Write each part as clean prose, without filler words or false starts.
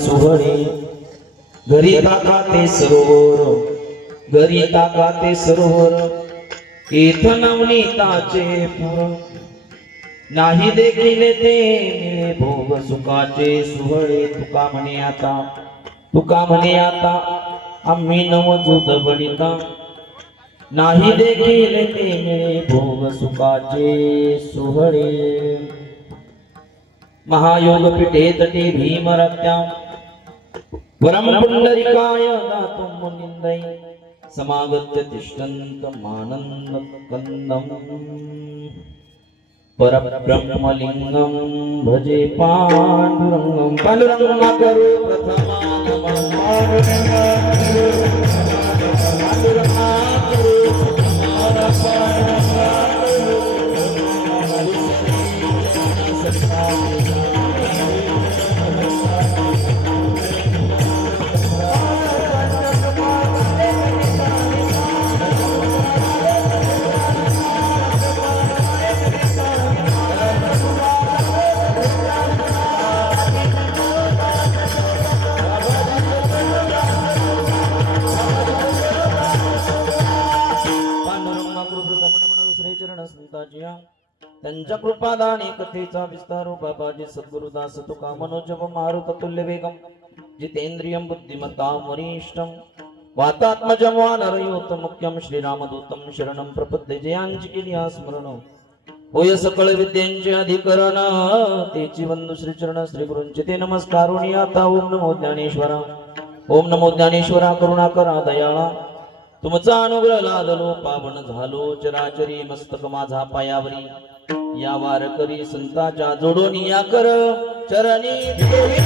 सुहणे घरी ताकाते सरोवर, घरी ताकाते सरोवर, इथ नवनीताचे पुर, नाही देखील ते मिळे भोग सुखाचे सुहळे. तुका म्हणे आता आम्ही नवजूत बळीता, नाही देखील ते मिळे भोग सुखाचे सुहळे. महायोग पीठे तटे भीमरत्यां, वरम पुंडरीकाय दातुं मुनिंदै, समागत्य तिष्ठन्त मानन्द कंदम. परब्रह्मलिंगं भजे पांडुरंगं, पांडुरंगं करो प्रथमागमनं, त्यांच्या कृपादानी कथेचा विस्तार बाबाजी सद्गुरुदास तुका मनोजव मारुत तुल्य वेगम, जितेंद्रियं बुद्धिमतां वरिष्ठं, वातात्मजं वानरयोत मुख्यं, श्रीरामदूतं शरणं प्रपद्ये. जयांची केली स्मरण होय सकळ विद्यांचे अधिकरण, तेची वंदू श्रीचरण श्री गुरूंचे ते नमस्कारुणी. आता ओम नमो ज्ञानेश्वरा, ओम नमो ज्ञानेश्वरा, करुणाकरा दयाळा, तुमचा अनुग्रह लादलो पावन झालो चराचरी. मस्तक माझा पायावरी या वार करी संताच्या जोडून या कर चरणी देवी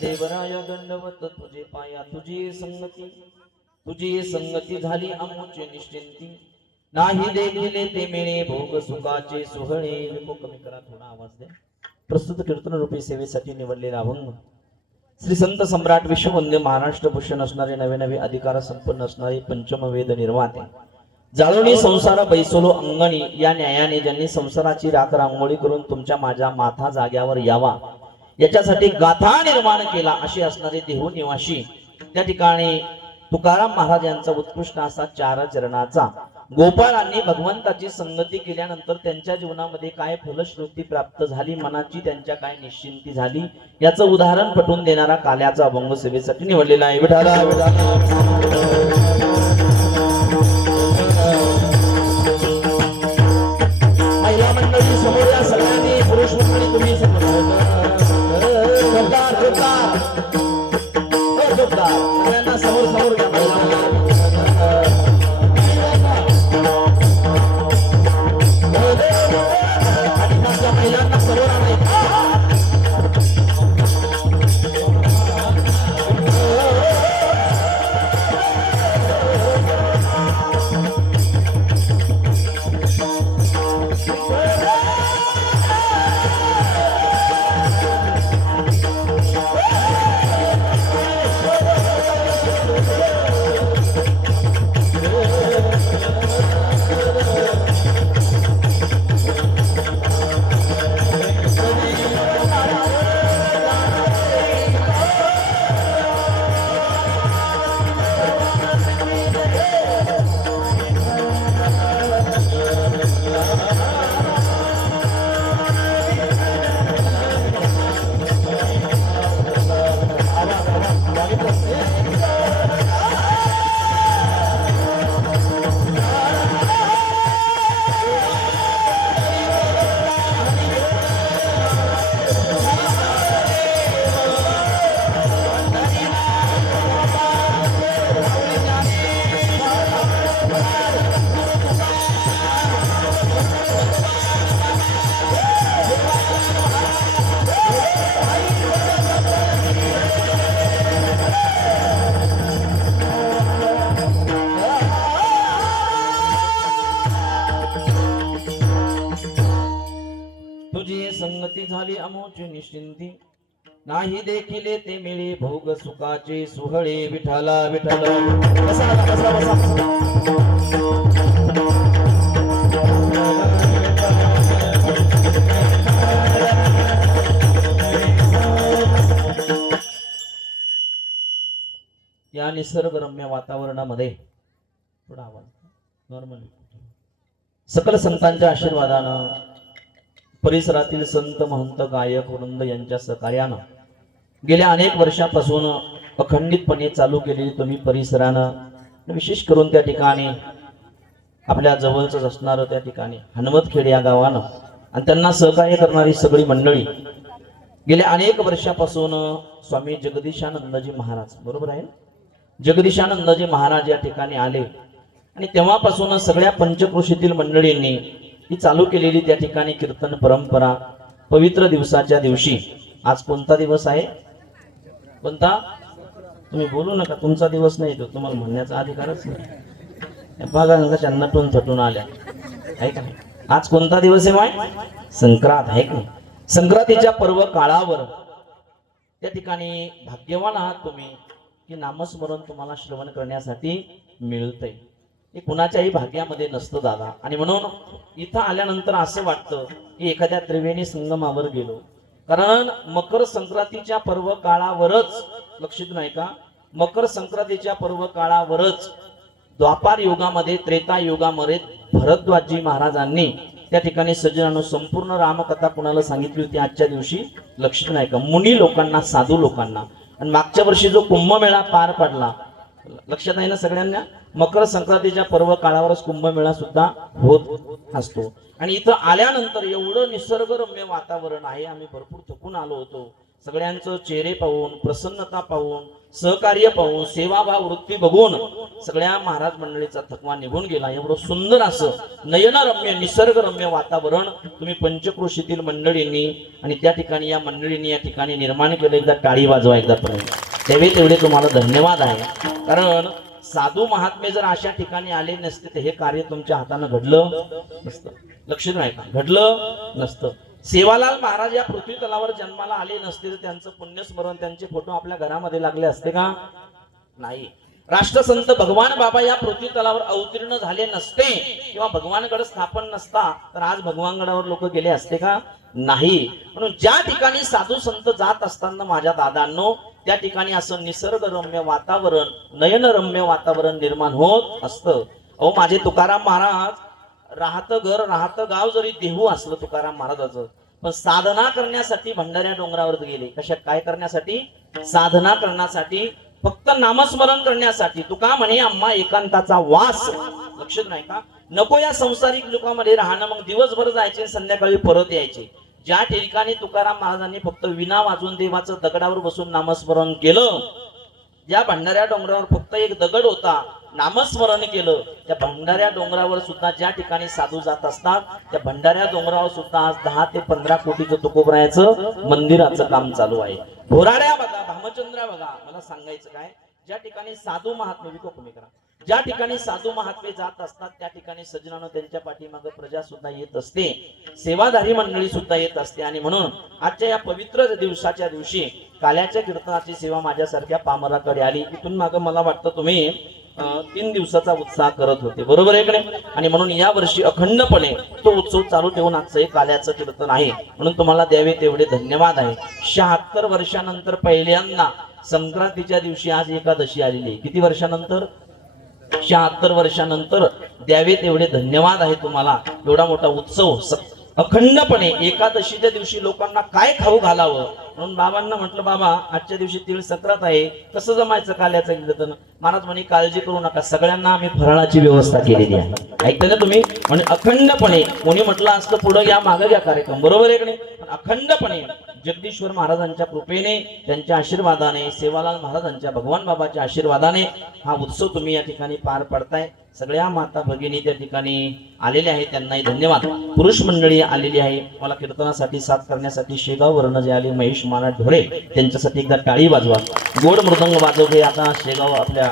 देवराय दंडवत तुझे पाया, तुझी संगती झाली आमची निश्चिंती, नाही देखिले ते मिळे भोग सुखाचे सुहळे. कमी करा थोडा आवाज द्या. प्रस्तुत कीर्तन रूपी सेवेसाठी निवडलेला अभंग श्री संत सम्राट विश्ववंद्य महाराष्ट्र भूषण असणारे, नवे नवे अधिकार संपन्न असणारे, पंचम वेद निर्माते, जाळोनी संसार बैसोलो अंगणी, या न्यायाने ज्यांनी संसाराची राख रांगोळी करून तुमच्या माझ्या माथा जाग्यावर यावा याच्यासाठी गाथा निर्माण केला, अशी असणारे देहू निवासी. त्या ठिकाणी तुकाराम महाराज यांचा उत्कृष्ट असा 4 चरणाचा, गोपाळांनी भगवंताची संगती केल्यानंतर त्यांच्या जीवनामध्ये काय फलश्रुती प्राप्त झाली, मनाची त्यांच्या काय निश्चिंती झाली, याचं उदाहरण पटवून देणारा काल्याचा अभंग सेवेसाठी निवडलेला आहे. विठाला महिला मंडळी समोर या, सगळ्यांनी पुरुष मंडळी तुम्ही समोर सगळ्यांना समोर समोर घ्या. महिलांना समोर आणायचं. तुझी संगती झाली अमोची निश्चिंती नाही देखिले ते मिळे भोग सुखाचे सुहळे विठाला विठाल बसा बसा बसा या निसर्गरम्य वातावरणामध्ये थोडा आवाज नॉर्मल सकल संतांच्या आशीर्वादानं परिसरातील संत महंत गायक वृंद यांच्या सहकार्यानं गेल्या अनेक वर्षापासून अखंडितपणे चालू केलेली तुम्ही परिसरानं विशेष करून त्या ठिकाणी आपल्या जवळच असणारं त्या ठिकाणी हनुमतखेड या गावानं आणि त्यांना सहकार्य करणारी सगळी मंडळी गेल्या अनेक वर्षापासून स्वामी जगदीशानंदजी महाराज बरोबर आहे जगदीशानंदजी महाराज या ठिकाणी आले आणि तेव्हापासून सगळ्या पंचक्रोशीतील मंडळींनी ही चालू केलेली त्या ठिकाणी कीर्तन परंपरा पवित्र दिवसाच्या दिवशी आज कोणता दिवस आहे कोणता तुम्ही बोलू नका तुमचा दिवस नाही तो तुम्हाला म्हणण्याचा अधिकारच नाही बघा कशा नटून थटून आल्या आहे का नाही आज कोणता दिवस आहे माय संक्रांत आहे का नाही संक्रांतीच्या पर्व काळावर त्या ठिकाणी भाग्यवान आहात तुम्ही की नामस्मरण तुम्हाला श्रवण करण्यासाठी मिळतंय हे कुणाच्याही भाग्यामध्ये नसतं दादा आणि म्हणून इथं आल्यानंतर असे वाटतं की एखाद्या त्रिवेणी संगमावर गेलो कारण मकर संक्रांतीच्या पर्व काळावरच लक्षित नाही का मकर संक्रांतीच्या पर्व काळावरच द्वापार युगामध्ये त्रेता युगामध्ये भरद्वाजी महाराजांनी त्या ठिकाणी सज्जनांनो संपूर्ण रामकथा कुणाला सांगितली होती आजच्या दिवशी लक्षित नाही का मुनी लोकांना साधू लोकांना आणि मागच्या वर्षी जो कुंभमेळा पार पडला लक्षात आहे ना सगळ्यांना मकर संक्रांतीच्या पर्व काळावरच कुंभमेळा सुद्धा होत असतो आणि इथं आल्यानंतर एवढं निसर्गरम्य वातावरण आहे आम्ही भरपूर थकून आलो होतो सगळ्यांचं चेहरे पाहून प्रसन्नता पाहून सहकार्य पाहून सेवाभाव वृत्ती बघून सगळ्या महाराज मंडळीचा थकवा निघून गेला एवढं सुंदर असं नयनरम्य निसर्गरम्य वातावरण तुम्ही पंचक्रोशीतील मंडळींनी आणि त्या ठिकाणी या मंडळींनी या ठिकाणी निर्माण केलं एकदा टाळी वाजवा एकदा त्यावेळी तेवढे तुम्हाला धन्यवाद आहे कारण साधू महात्मे जर अशा ठिकाणी आले नसते तर हे कार्य तुमच्या हातानं घडलं नसतं लक्षात नाही का घडलं नसतं सेवालाल महाराज या पृथ्वी तलावर जन्माला आले नसते तर त्यांचं पुण्यस्मरण त्यांचे फोटो आपल्या घरामध्ये लागले असते का नाही राष्ट्रसंत भगवान बाबा या पृथ्वी तलावर अवतीर्ण झाले नसते किंवा भगवानगड स्थापन नसता तर आज भगवानगडावर लोक गेले असते का नाही म्हणून ज्या ठिकाणी साधू संत जात असताना माझ्या दादांनो त्या ठिकाणी असं निसर्गरम्य वातावरण नयनरम्य वातावरण निर्माण होत असतं अहो माझे तुकाराम महाराज राहतं घर राहतं गाव जरी देहू असलं तुकाराम महाराजाचं पण साधना करण्यासाठी भंडाऱ्या डोंगरावर गेले कशा काय करण्यासाठी साधना करण्यासाठी फक्त नामस्मरण करण्यासाठी तुका म्हणे आम्हा एकांताचा वास लक्षात नाही का नको या संसारिक लोकांमध्ये राहणं मग दिवसभर जायचे संध्याकाळी परत यायचे ज्या ठिकाणी तुकाराम महाराजांनी फक्त विना वाजून देवाचं दगडावर बसून नामस्मरण केलं ज्या भंडाऱ्या डोंगरावर फक्त एक दगड होता नामस्मरण केलं त्या भंडाऱ्या डोंगरावर सुद्धा ज्या ठिकाणी साधू जात असतात त्या भंडाऱ्या डोंगरावर सुद्धा आज 10 ते 15 कोटीचं तुकोबरायाचं मंदिराचं काम चालू आहे भोराड्या बघा भामचंद्रा बघा मला सांगायचं काय ज्या ठिकाणी साधू महात्मे विको कमी करा ज्या ठिकाणी साधू महात्मे जात असतात त्या ठिकाणी सज्जनानं त्यांच्या पाठीमागे प्रजा सुद्धा येत असते सेवाधारी मंडळी सुद्धा येत असते आणि म्हणून आजच्या या पवित्र दिवसाच्या दिवशी काल्याच्या कीर्तनाची सेवा माझ्यासारख्या पामराकडे आली इथून मागे मला वाटतं तुम्ही 3 दिवसाचा उत्साह करत होते बरोबर आहे की नाही आणि म्हणून या वर्षी अखंडपणे तो उत्सव चालू ठेवून आजचं हे काल्याचं कीर्तन आहे म्हणून तुम्हाला द्यावे तेवढे धन्यवाद आहे 76 वर्षानंतर पहिल्यांदा संक्रांतीच्या दिवशी आज एकादशी आलेली आहे किती वर्षानंतर 76 वर्षानंतर द्यावे तेवढे धन्यवाद आहे तुम्हाला एवढा मोठा उत्सव अखंडपणे एकादशीच्या दिवशी लोकांना काय खाऊ घालावं म्हणून बाबांना म्हटलं बाबा आजच्या दिवशी तीळ संक्रांत आहे कसं जमायचं काल्याचं कीर्तन महाराज म्हणे काळजी करू नका सगळ्यांना आम्ही फराळाची व्यवस्था केलेली आहे ऐकता ना तुम्ही म्हणजे अखंडपणे कोणी म्हटलं असतं पुढे या मागे या कार्यक्रम बरोबर आहे की नाही पण अखंडपणे जगदीश्वर महाराजांच्या कृपेने त्यांच्या आशीर्वादाने सेवालाल महाराजांच्या भगवान बाबाच्या आशीर्वादाने हा उत्सव तुम्ही या ठिकाणी पार पडताय सगळ्या माता भगिनी त्या ठिकाणी आलेल्या आहेत त्यांनाही धन्यवाद पुरुष मंडळी आलेली आहे मला कीर्तनासाठी साथ करण्यासाठी शेगाववरून जे आले महेश महाराज ढोरे त्यांच्यासाठी एकदा टाळी वाजवा गोड मृदंग वाजवते आता शेगाव आपल्या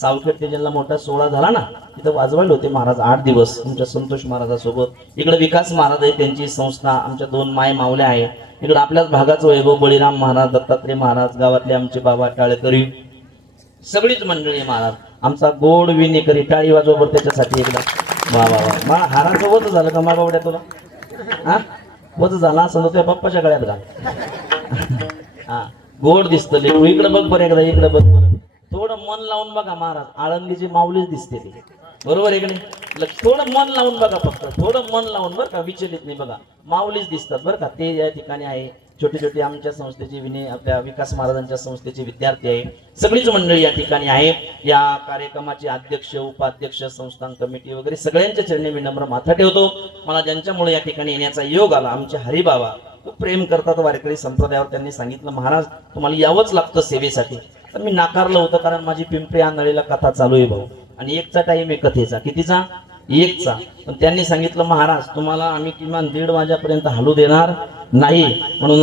सावखेड स्टेशनला मोठा सोहळा झाला ना, तिथं वाजवायला होते महाराज 8 दिवस तुमच्या संतोष महाराजासोबत. इकडे विकास महाराज आहे, त्यांची संस्था, आमच्या 2 माय मावल्या आहे. इकडे आपल्याच भागाचं वैभव बळीराम महाराज, दत्तात्रय महाराज, गावातले आमचे बाबा टाळेकरी, सगळीच मंडळी महाराज. आमचा गोड विनेकरी, टाळी वाजवा त्याच्यासाठी एकदा. वा वा वा. मला हाराचं वच झालं का मागावड्या तुला? हा वच झाला असं तुझ्या पप्पाच्या गळ्यात घाल. हा गोड दिसतं लेकरू. इकडे बघ बरं एकदा, इकडे बघ बरं. थोडं मन लावून बघा महाराज, आळंदीची माऊलीच दिसते ती, बरोबर आहे की नाही? थोडं मन लावून बघा, फक्त थोडं मन लावून बरं का, विचलित नाही बघा, माऊलीच दिसतात बरं का. ते या ठिकाणी आहे. छोटे छोटे आमच्या संस्थेचे आपल्या विकास महाराजांच्या संस्थेचे विद्यार्थी आहे, सगळीच मंडळी या ठिकाणी आहे. या कार्यक्रमाचे अध्यक्ष, उपाध्यक्ष, संस्थान कमिटी वगैरे सगळ्यांच्या चरणी मी नम्र माथा ठेवतो. मला ज्यांच्यामुळे या ठिकाणी येण्याचा योग आला, आमचे हरिबाबा खूप प्रेम करतात वारकरी संप्रदायावर. त्यांनी सांगितलं महाराज तुम्हाला यावंच लागतं सेवेसाठी. तर मी नाकारलं होतं, कारण माझी पिंपरी आंधळीला कथा चालू आहे भाऊ, आणि 1चा टाइम आहे कथेचा. कितीचा? 1चा. पण त्यांनी सांगितलं महाराज तुम्हाला आम्ही किमान 1:30 वाजेपर्यंत हलू देणार नाही, म्हणून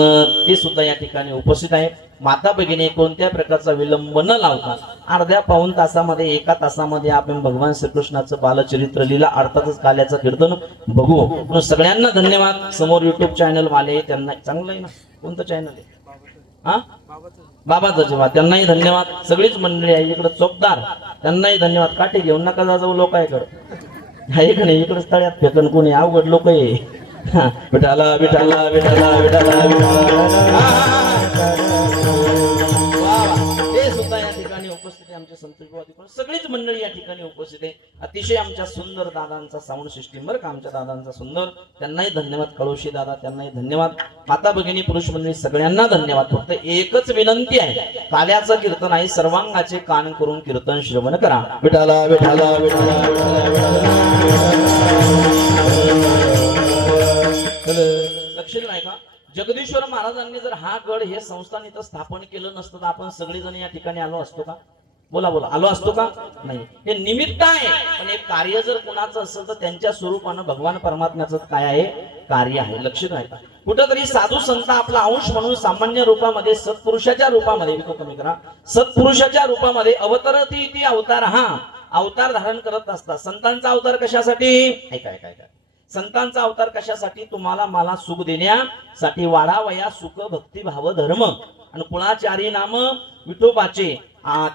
ते सुद्धा या ठिकाणी उपस्थित आहे. माता भगिनी कोणत्या प्रकारचा विलंब न लावता अर्ध्या पाऊण तासामध्ये, 1 तासामध्ये आपण भगवान श्रीकृष्णाचं बालचरित्र लीला अर्थातच काल्याचं कीर्तन बघू. म्हणून सगळ्यांना धन्यवाद. समोर युट्यूब चॅनल वाले, त्यांना चांगलं आहे ना, कोणतं चॅनल आहे? हा बाबाचा जेव्हा, त्यांनाही धन्यवाद. सगळीच मंडळी आहे इकडे, चोपदार, त्यांनाही धन्यवाद. काठी घेऊन नका जाऊ लोक इकडं, इकडे इकडेच तळ्यात फेकन कोणी, अवघड लोक आहे. विठाला विठाला विठाला विठाला ते सुद्धा या ठिकाणी उपस्थित आहे. आमच्या संतोषवादी सगळीच मंडळी या ठिकाणी उपस्थित आहे. अतिशय आमच्या सुंदर दादांचा साऊंड सिस्टीम बरं का, आमच्या दादांचा सुंदर, त्यांनाही धन्यवाद. कळोशी दादा, त्यांनाही धन्यवाद. माता भगिनी, पुरुष मंडळी सगळ्यांना धन्यवाद. फक्त एकच विनंती आहे, काल्याचं कीर्तन आहे, सर्वांगाचे कान करून कीर्तन श्रवण करा. विठाला विठाला विठाला लक्ष नाही का? जगदीश्वर महाराजांनी जर हा गड, हे संस्थान इथं स्थापन केलं नसतं तर आपण सगळेजण या ठिकाणी आलो असतो का? बोला बोला, आलो असतो का? नाही. हे निमित्त आहे, पण एक कार्य जर कुणाचं असेल तर त्यांच्या स्वरूपानं भगवान परमात्म्याचं काय आहे? कार्य आहे. लक्षात आहे का? कुठंतरी साधू संत आपला अंश म्हणून सामान्य रूपामध्ये, सत्पुरुषाच्या रूपामध्ये, कमी करा, सत्पुरुषाच्या रूपामध्ये अवतरती ती अवतार, हा अवतार धारण करत असतात. संतांचा अवतार कशासाठी? ऐका ऐका ऐका. संतांचा अवतार कशासाठी? तुम्हाला मला सुख देण्यासाठी. वाढावया सुख भक्ती भाव धर्म आणि कुळाचारी नाम विठोबाचे.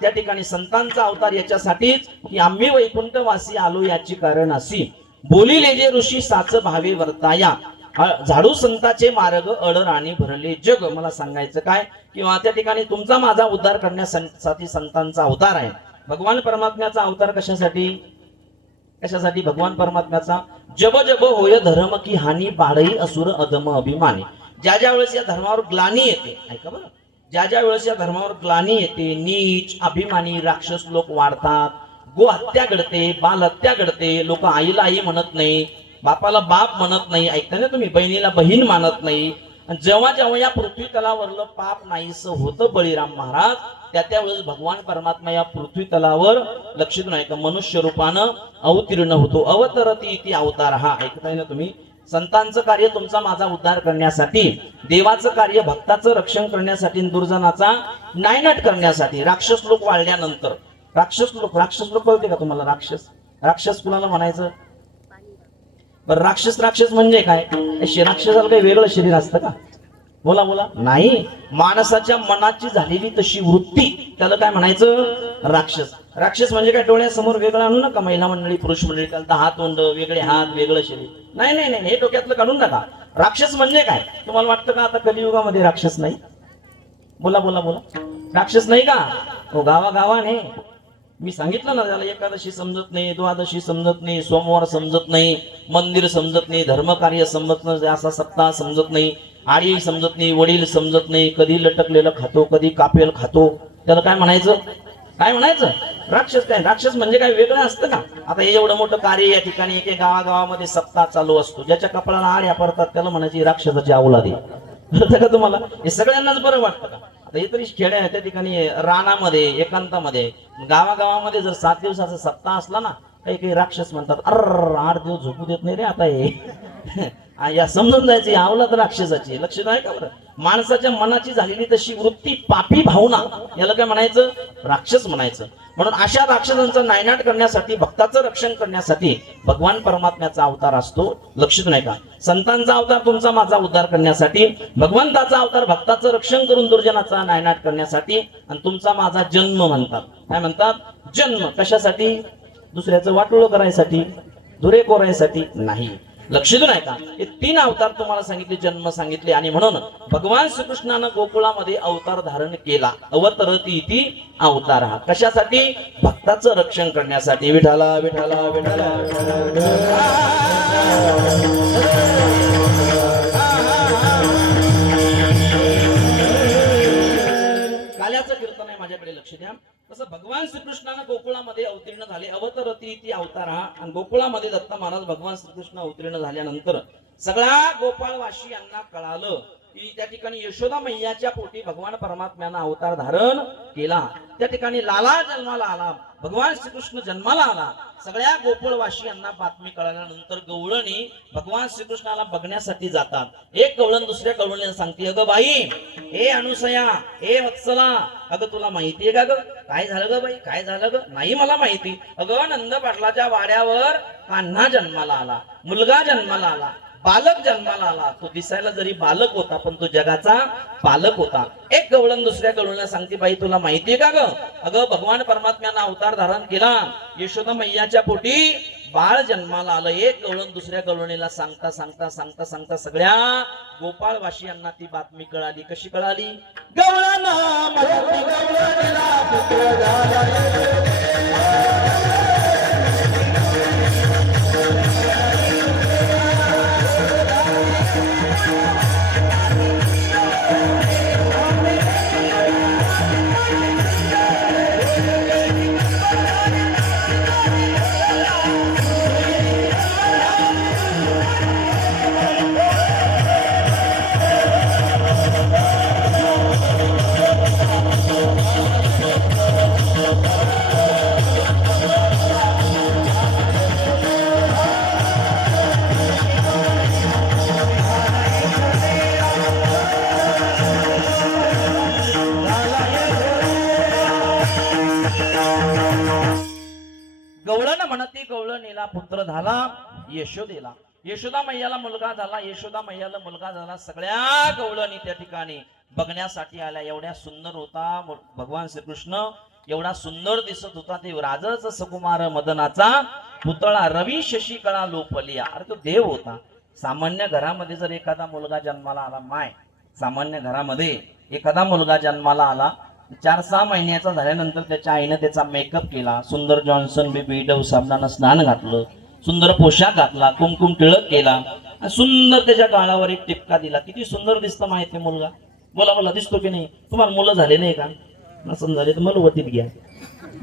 त्या ठिकाणी संतांचा अवतार याच्यासाठीच की आम्ही वैकुंठवासी आलो याची कारण अशी. बोलिले जे ऋषी साच भावे वर्ताया, झाडू संताचे मार्ग अड राणी भरले जग. मला सांगायचं काय, किंवा त्या ठिकाणी तुमचा माझा उद्धार करण्यासाठी संतांचा अवतार आहे. भगवान परमात्म्याचा अवतार कशासाठी? कशासाठी भगवान परमात्म्याचा? जब जब होय धर्म की हानी, बाळही असुर अधम अभिमानी. ज्या ज्या वेळेस या धर्मावर ग्लानी येते, ऐका बरं, ज्या ज्या वेळेस या धर्मावर ग्लानी येते, नीच अभिमानी राक्षस लोक वाढतात, गो हत्या घडते, बाल हत्या घडते, लोक आईला आई म्हणत नाही, बापाला बाप म्हणत नाही, ऐकता ना तुम्ही, बहिणीला बहीण मानत नाही. जेव्हा जेव्हा या पृथ्वी तलावरलं पाप नाहीस होतं बळीराम महाराज, त्या वेळेस भगवान परमात्मा या पृथ्वी तलावर, लक्षित नाही का, मनुष्य रूपानं अवतीर्ण होतो. अवतरती ती अवतार, हा ऐकताय ना तुम्ही. संतांचं कार्य तुमचा माझा उद्धार करण्यासाठी, देवाचं कार्य भक्ताचं रक्षण करण्यासाठी, दुर्जनाचा नायनाट करण्यासाठी. राक्षस लोक वाढल्यानंतर, राक्षस लोक कळते का तुम्हाला? राक्षस कुणाला म्हणायचं? बरं, राक्षस म्हणजे काय? राक्षसाला काही वेगळं शरीर असतं का? बोला बोला. नाही, माणसाच्या मनाची झालेली तशी वृत्ती, त्याला काय म्हणायचं? राक्षस. राक्षस म्हणजे काय? डोळ्यासमोर वेगळं आणू नका महिला मंडळी, पुरुष मंडळी, त्याला 10 तोंड, वेगळे हात, वेगळं शरीर. नाही नाही नाही, हे डोक्यातलं काढून नका. राक्षस म्हणजे काय? तुम्हाला वाटतं का आता कलियुगामध्ये राक्षस नाही? बोला बोला बोला. राक्षस नाही का? हो, गावागावाने मी सांगितलं ना, त्याला एकादशी समजत नाही, द्वादशी समजत नाही, सोमवार समजत नाही, मंदिर समजत नाही, धर्मकार्य समजत नाही, असा सप्ताह समजत नाही, आडी समजत नाही, वडील समजत नाही, कधी लटकलेलं खातो, कधी कापेल खातो, त्याला काय म्हणायचं? काय म्हणायचं? राक्षस. काय राक्षस म्हणजे काय? वेगळं असतं का? आता हे एवढं मोठं कार्य या ठिकाणी एक गावागावामध्ये सप्ताह चालू असतो, ज्याच्या कपाळाला आड्या पडतात त्याला म्हणायची राक्षसाची अवलादी. कळतं का तुम्हाला? हे सगळ्यांनाच बरं वाटतं का? आता हे तरी खेड्या आहे, त्या ठिकाणी रानामध्ये, एकांतामध्ये, गावागावामध्ये जर 7 दिवसाचा सप्ताह असला ना, काही काही राक्षस म्हणतात, 8 दिवस झोपू देत नाही रे आता हे. या समजून जायची अवलाद राक्षसाची. लक्षात आहे का बरं? माणसाच्या मनाची झालेली तशी वृत्ती, पापी भावना, याला काय म्हणायचं? राक्षस म्हणायचं. म्हणून अशा राक्षसांचा नायनाट करण्यासाठी, भक्ताचं रक्षण करण्यासाठी भगवान परमात्म्याचा अवतार असतो. लक्षात नाही का? संतांचा अवतार तुमचा माझा उद्धार करण्यासाठी, भगवंताचा अवतार भक्ताचं रक्षण करून दुर्जनाचा नायनाट करण्यासाठी, आणि तुमचा माझा जन्म म्हणतात. काय म्हणतात? जन्म. कशासाठी? दुसऱ्याचं वाटोळं करायसाठी, धुरे कोरायसाठी नाही. लक्ष देऊ नाही का? हे 3 अवतार तुम्हाला सांगितले, जन्म सांगितले. आणि म्हणून भगवान श्रीकृष्णानं गोकुळामध्ये अवतार धारण केला. अवतरती इति अवतार. कशासाठी? भक्ताचं रक्षण करण्यासाठी. विठाला विठाला विठाला काल्याचं कीर्तन आहे माझ्याकडे, लक्ष द्या. तसं भगवान श्रीकृष्णानं गोकुळामध्ये अवतीर्ण झाले. अवतरती इति अवतार. आणि गोकुळामध्ये दत्त महाराज भगवान श्रीकृष्ण अवतीर्ण झाल्यानंतर सगळ्या गोपाळवाशी यांना कळालं की त्या ठिकाणी यशोदा मैयाच्या पोटी भगवान परमात्म्यानं अवतार धारण केला. त्या ठिकाणी लाला जन्माला आला, भगवान श्रीकृष्ण जन्माला आला. सगळ्या गोकुळवाशी यांना बातमी कळाल्यानंतर गवळणी भगवान श्रीकृष्णाला बघण्यासाठी जातात. एक गवळण दुसऱ्या गवळणीला सांगते, अगं बाई, ए अनुसया, ए वत्सला, अगं तुला माहितीये का ग काय झालं ग बाई, काय झालं ग? नाही मला माहिती. अगं नंद पाटलाच्या वाड्यावर कान्हा जन्माला आला, मुलगा जन्माला आला, बालक जन्माला आला. तो दिसायला जरी बालक होता पण तो जगाचा पालक होता. एक गवळण दुसऱ्या गवळणीला सांगते, बाई तुला माहितीये का ग? अगं भगवान परमात्म्यानं अवतार धारण केला, यशोदा मैयाच्या पोटी बाळ जन्माला आलं. एक गवळण दुसऱ्या गवळणीला सांगता सांगता सांगता सांगता सगळ्या गोपाळवासियांना ती बातमी कळाली. कशी कळाली? गवळण पुत्र झाला. गवळण म्हणते, गवळणीला पुत्र झाला यशोदेला. यशोदा मैयाला मुलगा झाला, यशोदा मैयाला मुलगा झाला. सगळ्या गवळणी त्या ठिकाणी बघण्यासाठी आल्या. एवढ्या सुंदर होता भगवान श्रीकृष्ण, एवढा सुंदर दिसत होता. ते राजच सकुमार मदनाचा पुतळा, रवी शशिकळा लोपलिया. अरे तो देव होता. सामान्य घरामध्ये जर एखादा मुलगा जन्माला आला, सामान्य घरामध्ये एखादा मुलगा जन्माला आला, 4-6 महिन्याचा झाल्यानंतर त्याच्या आईने त्याचा मेकअप केला, सुंदर जॉन्सन बेबी डव साबणानं स्नान घातलं, सुंदर पोशाख घातला, कुमकुम टिळक केला, सुंदर त्याच्या गाळावर एक टिपका दिला. किती सुंदर दिसतं माहिती मुलगा? बोला बोला, दिसतो की नाही? तुम्हाला मुलं झाले नाही का? नसन झाले तर मला वतीत घ्या.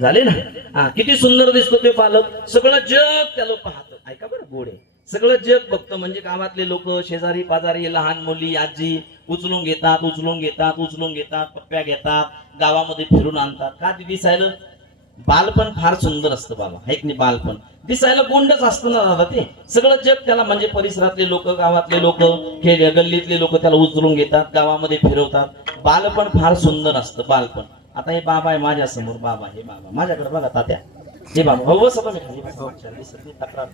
झाले ना? हा, किती सुंदर दिसतो ते पालक. सगळं जग त्याला पाहतं. ऐका बरं, गोड आहे. सगळं जग बघतं. म्हणजे गावातले लोक, शेजारी पाजारी, लहान मुली, आजी उचलून घेतात, उचलून घेतात, उचलून घेतात, पप्प्या घेतात, गावामध्ये फिरून आणतात. का? ते दिसायला बालपण फार सुंदर असतं बाबा, है की नाही? बालपण दिसायला गोंडच असतं ना दादा. ते सगळं जग त्याला, म्हणजे परिसरातले लोक, गावातले लोक, गल्लीतले लोक त्याला उचलून घेतात, गावामध्ये फिरवतात. बालपण फार सुंदर असतं, बालपण. आता हे बाबा आहे माझ्या समोर, बाबा, हे बाबा माझ्याकडे बघा तात्या, हे बाबा हो बस मी खाली तक्रार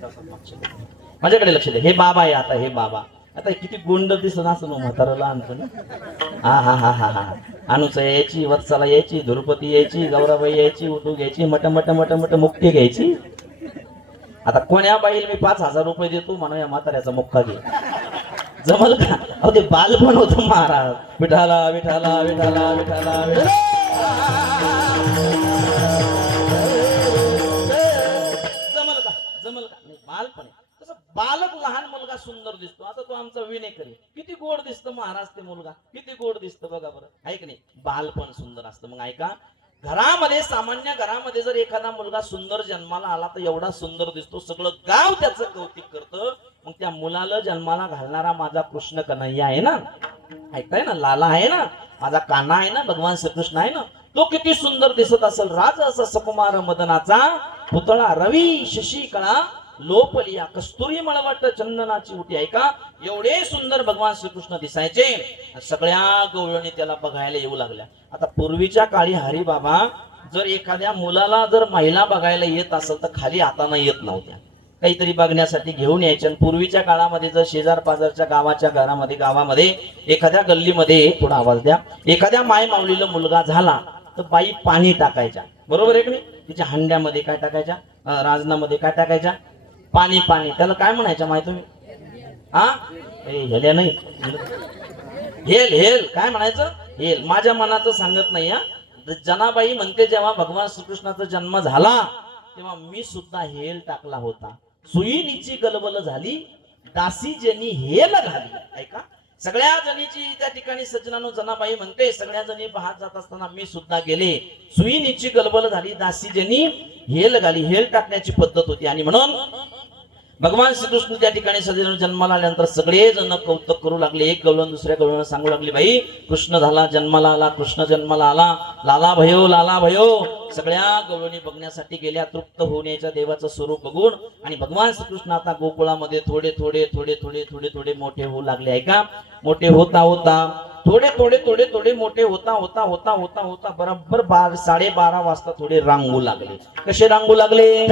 माझ्याकडे लक्ष द्या. हे बाबा आहे. आता हे बाबा, आता किती गोंड दिसत असं ना म्हातारा लहानपण. हा हा हा हा हा अनुचा यायची, वत्साला यायची, धुरपती यायची, गौराबाई यायची, उठू घ्यायची, मट मट मट मट मुक्ती घ्यायची. आता कोण्या बाईल मी 5,000 रुपये देतो म्हणून या म्हाताऱ्याचा मुक्का घे, जमल का? अहो ते बालपण होतं महाराज. विठाला विठाला विठाला विठाला विठाला. जमल का? जमल का? नाही, बालपण. तसं बालक, लहान मुलगा सुंदर दिसतो. आता तो आमचा विनेकरी, किती गोड दिसतो महाराज ते मुलगा, किती गोड दिसतो बघा बरं, आहे की नाही? बालपण सुंदर असतं. मग ऐका, घरामध्ये, सामान्य घरामध्ये जर एखादा मुलगा सुंदर जन्माला आला तर एवढा सुंदर दिसतो, सगळं गाव त्याचं कौतुक करतं. मग त्या मुलाला जन्माला घालणारा माझा कृष्ण कन्हैया आहे ना, ऐकताय ना, लाला आहे ना, माझा कान्हा आहे ना, भगवान श्रीकृष्ण आहे ना, तो किती सुंदर दिसत असेल. राज असा सकुमार मदनाचा पुतळा, रवी शशिकळा लोपलिया, कस्तुरी मळवट चंदनाची उटी. ऐका, एवढे सुंदर भगवान श्रीकृष्ण दिसायचे. सगळ्या गवळणी त्याला बघायला येऊ लागल्या. आता पूर्वीच्या काळी हरिबाबा जर एखाद्या मुलाला जर महिला बघायला येत असेल तर खाली हाताने येत नव्हत्या, काहीतरी बघण्यासाठी घेऊन यायच्या. आणि पूर्वीच्या काळामध्ये जर शेजार पाजारच्या गावामध्ये एखाद्या गल्लीमध्ये, थोडा आवाज द्या, एखाद्या माय माऊलीला मुलगा झाला तर बाई पाणी टाकायच्या, बरोबर आहे की नाही? तिच्या हंड्यामध्ये काय टाकायच्या, राजनामध्ये काय टाकायच्या, पाणी. त्याला काय म्हणायच्या माहिती तुम्ही? हा, हेल्या नाही, हेल काय म्हणायचं? हेल. माझ्या मनाचं सांगत नाही हा. जनाबाई म्हणते जेव्हा भगवान श्रीकृष्णाचा जन्म झाला तेव्हा मी सुद्धा हेल टाकला होता. सुईनीची गलबल झाली, दासी जनी हेल घाली. ऐका, सगळ्या जणीची त्या ठिकाणी सज्जनानो जनाबाई म्हणते सगळ्या जणी पाहत जात असताना मी सुद्धा गेले. सुईनीची गलबल झाली, दासी जनी हेल घाली. हेल टाकण्याची पद्धत होती. आणि म्हणून भगवान श्रीकृष्ण त्या ठिकाणी सज्जन जन्माला आल्यानंतर सगळे जण कौतुक करू लागले. एक गवळण दुसऱ्या गवळण सांगू लागले, बाई कृष्ण झाला, जन्माला आला, कृष्ण जन्माला आला, लाला भयो लाला भयो. सगळ्या गवळणी बघण्यासाठी गेल्या, तृप्त होऊन याच्या देवाचं स्वरूप बघून. आणि भगवान श्रीकृष्ण आता गोकुळामध्ये थोडे थोडे थोडे थोडे थोडे थोडे मोठे होऊ लागले. ऐका, मोठे होता होता थोडे थोडे थोडे थोडे मोठे होता होता होता होता होता बरोबर 12:30 वाजता थोडे रांगू लागले. कसे रांगू लागले?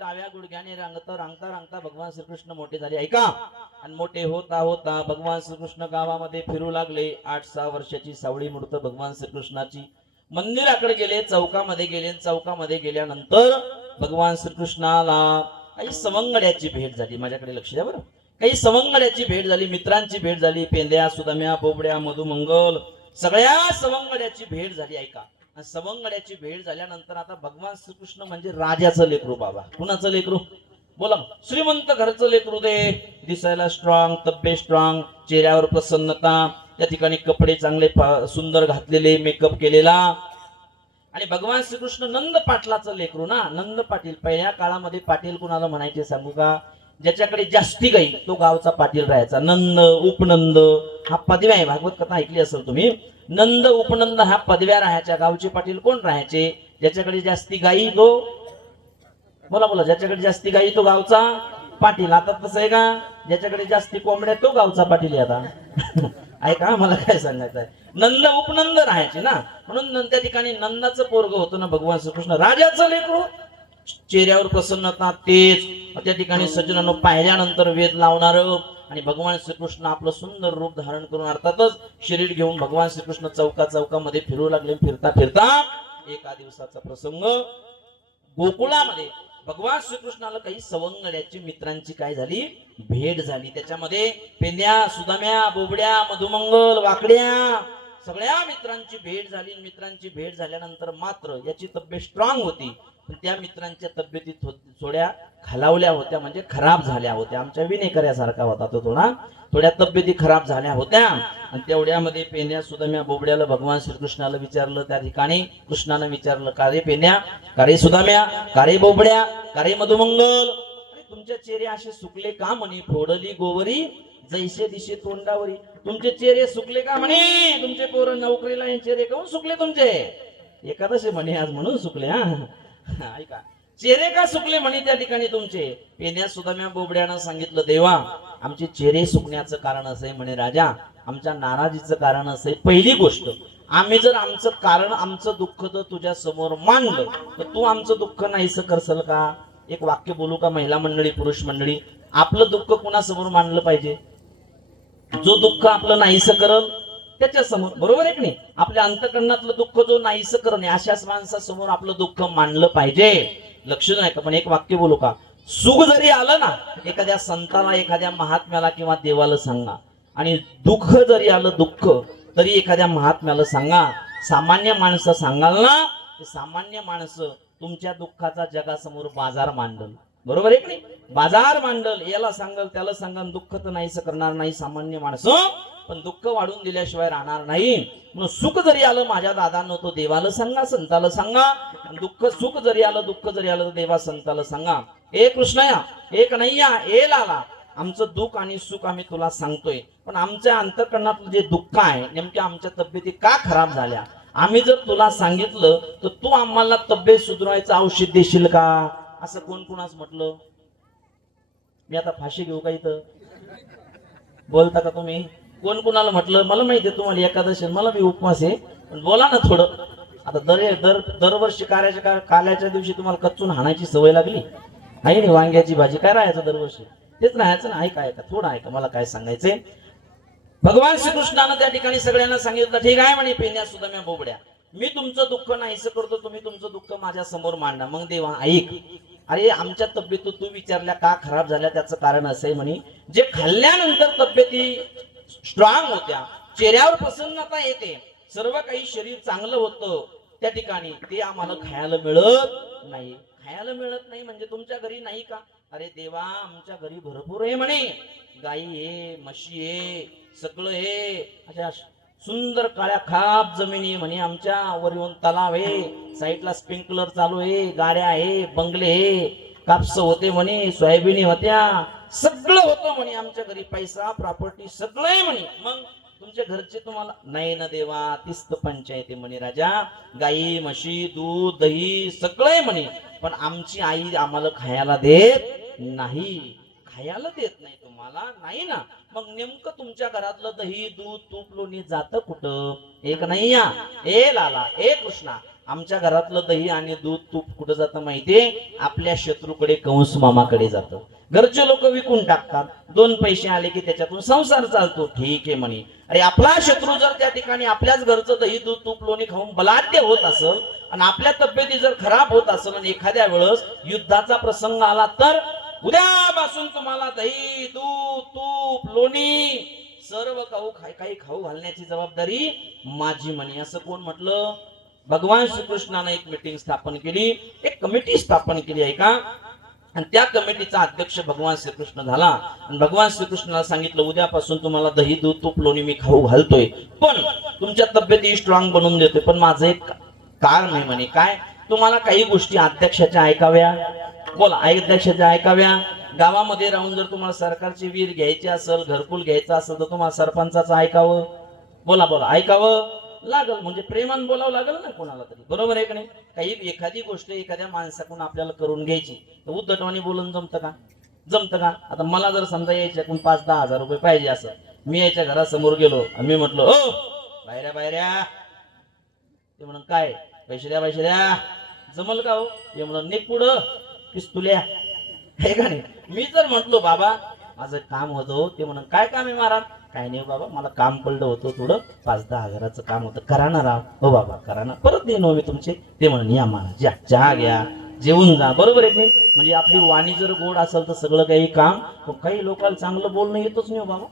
डाव्या गुडघ्याने रांगता रांगता रांगता भगवान श्रीकृष्ण मोठे झाले. ऐका, आणि मोठे होता होता भगवान श्रीकृष्ण गावामध्ये फिरू लागले. 8-6 वर्षाची सावळी मूर्त भगवान श्रीकृष्णाची. मंदिराकडे गेले, चौकामध्ये गेले. चौकामध्ये गेल्यानंतर भगवान श्रीकृष्णाला काही सवंगड्याची भेट झाली. माझ्याकडे लक्ष द्या बरं. काही सवंगड्याची भेट झाली, मित्रांची भेट झाली. पेंद्या, सुदाम्या, बोबड्या, मधुमंगल, सगळ्या सवंगड्याची भेट झाली. ऐका, सवंगड्याची भेट झाल्यानंतर आता भगवान श्रीकृष्ण म्हणजे राजाचं लेकरू. बाबा कुणाचं लेकरू? बोला. श्रीमंत घरचं लेकरू दे. दिसायला स्ट्रॉंग, तब्येत स्ट्रॉंग, चेहऱ्यावर प्रसन्नता, त्या ठिकाणी कपडे चांगले सुंदर घातलेले, मेकअप केलेला. आणि भगवान श्रीकृष्ण नंद पाटलाचं लेकरू ना. नंद पाटील. पहिल्या काळामध्ये पाटील कुणाला म्हणायचे सांगू का? ज्याच्याकडे जास्ती गाई तो गावचा पाटील राहायचा. नंद, उपनंद हा पदव्या आहे. भागवत कथा ऐकली असेल तुम्ही. नंद, उपनंद हा पदव्या राहायच्या. गावचे पाटील कोण राहायचे? ज्याच्याकडे जास्ती गाई तो, बोला बोला, ज्याच्याकडे जास्ती गाई तो गावचा पाटील. आता तसं आहे का? ज्याच्याकडे जास्ती कोंबड्या तो गावचा पाटील आहे आता. ऐका, मला काय सांगायचं आहे. नंद उपनंद राहायचे ना, म्हणून त्या ठिकाणी नंदाचं पोरग होतं ना भगवान श्रीकृष्ण, राजाचं लेकरू. चेहऱ्यावर प्रसन्नता, तेज, त्या ठिकाणी सज्जनांनो पाहिल्यानंतर वेद लावणार. आणि भगवान श्रीकृष्ण आपलं सुंदर रूप धारण करून अर्थातच शरीर घेऊन भगवान श्रीकृष्ण चौकामध्ये फिरू लागले. फिरता फिरता एका दिवसाचा प्रसंग, गोकुळामध्ये भगवान श्रीकृष्णाला काही सवंगड्याची मित्रांची काय झाली? भेट झाली. त्याच्यामध्ये पेंद्या, सुदाम्या, बोबड्या, मधुमंगल, वाकड्या, सगळ्या मित्रांची भेट झाली. मित्रांची भेट झाल्यानंतर मात्र याची तब्येत स्ट्रॉंग होती, पण त्या मित्रांच्या तब्येती थोड्या खालावल्या होत्या, म्हणजे खराब झाल्या होत्या. आमच्या विनेकऱ्यासारखा होता तो थोड्या तब्येती खराब झाल्या होत्या. आणि तेवढ्यामध्ये पेंद्या, सुदाम्या, बोबड्याला भगवान श्रीकृष्णाला विचारलं. त्या ठिकाणी कृष्णानं विचारलं, का रे पेंद्या, का रे सुदाम्या, का रे बोबड्या, का रे मधुमंगल, तुमचे चेहरे असे सुकले का? म्हणे फोडली गोवरी जैसे दिशे तोंडावरी. तुमचे चेहरे सुकले का? म्हणे तुमचे पोरं नोकरीला हे चेहरे काऊन सुकले तुमचे? एकादशी म्हणे आज म्हणून सुकले. हा ऐका, चेहरे का सुकले म्हणे त्या ठिकाणी तुमचे? पेंद्या, सुदाम्या, बोबड्यानं सांगितलं, देवा आमचे चेहरे सुकण्याचं कारण असं आहे म्हणे राजा, आमच्या नाराजीचं कारण असं आहे. पहिली गोष्ट, आम्ही जर आमचं कारण आमचं दुःख जर तुझ्या समोर मांडलं तर तू आमचं दुःख नाहीसं करसल का? एक वाक्य बोलू का महिला मंडळी, पुरुष मंडळी? आपलं दुःख कुणासमोर मांडलं पाहिजे? जो दुःख आपलं नाहीसं करल त्याच्या समोर, बरोबर आहे की नाही? आपल्या अंतकरणातलं दुःख जो नाहीसं करणे अशाच माणसासमोर आपलं दुःख मांडलं पाहिजे. लक्ष नाही का? पण एक वाक्य बोलू का? सुख जरी आलं ना, एखाद्या संताला, एखाद्या महात्म्याला किंवा देवाला सांगा. आणि दुःख जरी आलं, दुःख तरी एखाद्या महात्म्याला सांगा. सामान्य माणसं सांगाल ना, ते सामान्य माणसं तुमच्या दुःखाचा जगासमोर बाजार मांडल. बरोबर आहे की नाही? बाजार मांडल, याला सांगल त्याला सांगल. दुःख तर नाहीसं करणार नाही सामान्य माणसं, पण दुःख वाढून दिल्याशिवाय राहणार नाही. म्हणून सुख जरी आलं माझ्या दादांनो तो देवाला सांगा, संताला सांगा. दुःख सुख जरी आलं, दुःख जरी आलं तर देवा संताला सांगा. ए कृष्णया, एक नैया, ए लाला, आमचं दुःख आणि सुख आम्ही तुला सांगतोय, पण आमच्या अंतकरणातलं जे दुःख आहे, नेमक्या आमच्या तब्येती का खराब झाल्या, आम्ही जर तुला सांगितलं तर तू आम्हाला तब्येत सुधारायचं औषध देशील का? असं कोण कुणाच म्हटलं? मी आता फाशी घेऊ का इथं? बोलता का तुम्ही? कोण कुणाला म्हटलं? मला माहिती आहे तुम्हाला एकादशी, मला बी उपवास आहे, पण बोला ना थोडं. आता दरवर्षी काल्याच्या दिवशी तुम्हाला कच्चून हाणायची सवय लागली आहे नाही? वांग्याची भाजी काय राहायचं दरवर्षी? तेच राहायचं ना. ऐका ऐका, थोडं ऐका, मला काय सांगायचंय. भगवान श्रीकृष्णानं त्या ठिकाणी सगळ्यांना सांगितलं, ठीक आहे म्हणे पेन्या सुद्धा मी बोबड्या, मी तुमचं दुःख नाहीसं करतो, तुम्ही तुमचं दुःख माझ्या समोर मांडा. मग देवा ऐक, अरे आमच्या तब्येती तू विचारल्या का खराब झाल्या, त्याचं कारण असं आहे म्हणे, जे खाल्ल्यानंतर तब्येती स्ट्रॉंग होत्या, चेहऱ्यावर प्रसन्नता येते, सर्व काही शरीर चांगलं होतं, त्या ठिकाणी ते आम्हाला खायला मिळत नाही. खायला मिळत नाही म्हणजे तुमच्या घरी नाही का? अरे देवा, आमच्या घरी भरपूर आहे म्हणे, गाई आहे, म्हशी आहे, सगळं आहे, अशा सुंदर काळ्या खाप जमिनी म्हणे, आमच्या वर येऊन तलाव आहे, साईडला स्प्रिंकलर चालू आहे, गाड्या आहे, बंगले आहे, कापस होते म्हणे, सोयाबीन होत्या, सगळं होतं म्हणे आमच्या घरी, पैसा प्रॉपर्टी सगळं आहे म्हणे. मग तुमच्या घरचे तुम्हाला नाही ना देवा, तीच तर पंचायत आहे म्हणे राजा, गाई म्हशी दूध दही सगळं आहे म्हणे, पण आमची आई आम्हाला खायला देत नाही. खायला देत नाही तुम्हाला, नाही ना? मग नेमकं तुमच्या घरातलं दही दूध तूप लोणी जातं कुठं? एक नाही या, ए लाला, ए कृष्णा, आमच्या घरातलं दही आणि दूध तूप कुठं जातं माहितीये? आपल्या शत्रूकडे, कंस मामाकडे जातं. घरचे लोक विकून टाकतात, दोन पैसे आले की त्याच्यातून संसार चालतो, ठीक आहे म्हणे. अरे आपला शत्रू जर त्या ठिकाणी आपल्याच घरचं दही दूध तूप लोणी खाऊन बलाढ्य होत असेल आणि आपल्या तब्येती जर खराब होत असेल आणि एखाद्या वेळेस युद्धाचा प्रसंग आला तर उद्यापासून तुम्हाला दही दूध तूप लोणी सर्व काही खाऊ घालण्याची जबाबदारी माझी म्हणे. असं कोण म्हटलं? भगवान श्रीकृष्णानं एक मीटिंग स्थापन केली, एक कमिटी स्थापन केली आहे का, आणि त्या कमिटीचा अध्यक्ष भगवान श्रीकृष्ण झाला. आणि भगवान श्रीकृष्णाला सांगितलं, उद्यापासून तुम्हाला दही दूध तूप लोणी मी खाऊ घालतोय, पण तुमच्या तब्येती स्ट्रॉंग बनवून देतोय, पण माझं एक कारण आहे म्हणे. काय? तुम्हाला काही गोष्टी अध्यक्षाच्या ऐकाव्या. बोला, अध्यक्षाच्या ऐकाव्या. गावामध्ये राहून जर तुम्हाला सरकारची विहीर घ्यायची असेल, घरकुल घ्यायचं असेल, तर तुम्हाला सरपंचाचं ऐकावं. बोला बोला, ऐकावं लागल, म्हणजे प्रेमान बोलावं लागल ना कोणाला तरी, बरोबर आहे का नाही? काही एखादी गोष्ट एखाद्या माणसाकडून आपल्याला करून घ्यायची तर उद्धटवाणी बोलून जमतं का? जमतं का? आता मला जर समजा याच्याकडून 5-10 हजार रुपये पाहिजे असं, मी याच्या घरासमोर गेलो आणि मी म्हटलं, ओ बाहेऱ्या बाहेऱ्या, ते म्हणून काय, पैसे द्या पैसे द्या, जमल का हो? ते म्हणून निघ पुढं पिस्तुल्या, हे का नाही? मी जर म्हटलो, बाबा माझं काम होतं, ते म्हणून काय काम आहे महाराज? काय नाही बाबा, मला काम पडलं होतं थोडं, 5-10 हजाराचं काम होतं, करा ना राव. हो बाबा करा ना, परत देईन मी तुमचे. ते म्हणून या महाराज, या चहा घ्या, जेवून जा, बरोबर आहे नाही? म्हणजे आपली वाणी जर गोड असेल तर सगळं काही काम. काही लोकांना चांगलं बोलणं येतच नाही बाबा,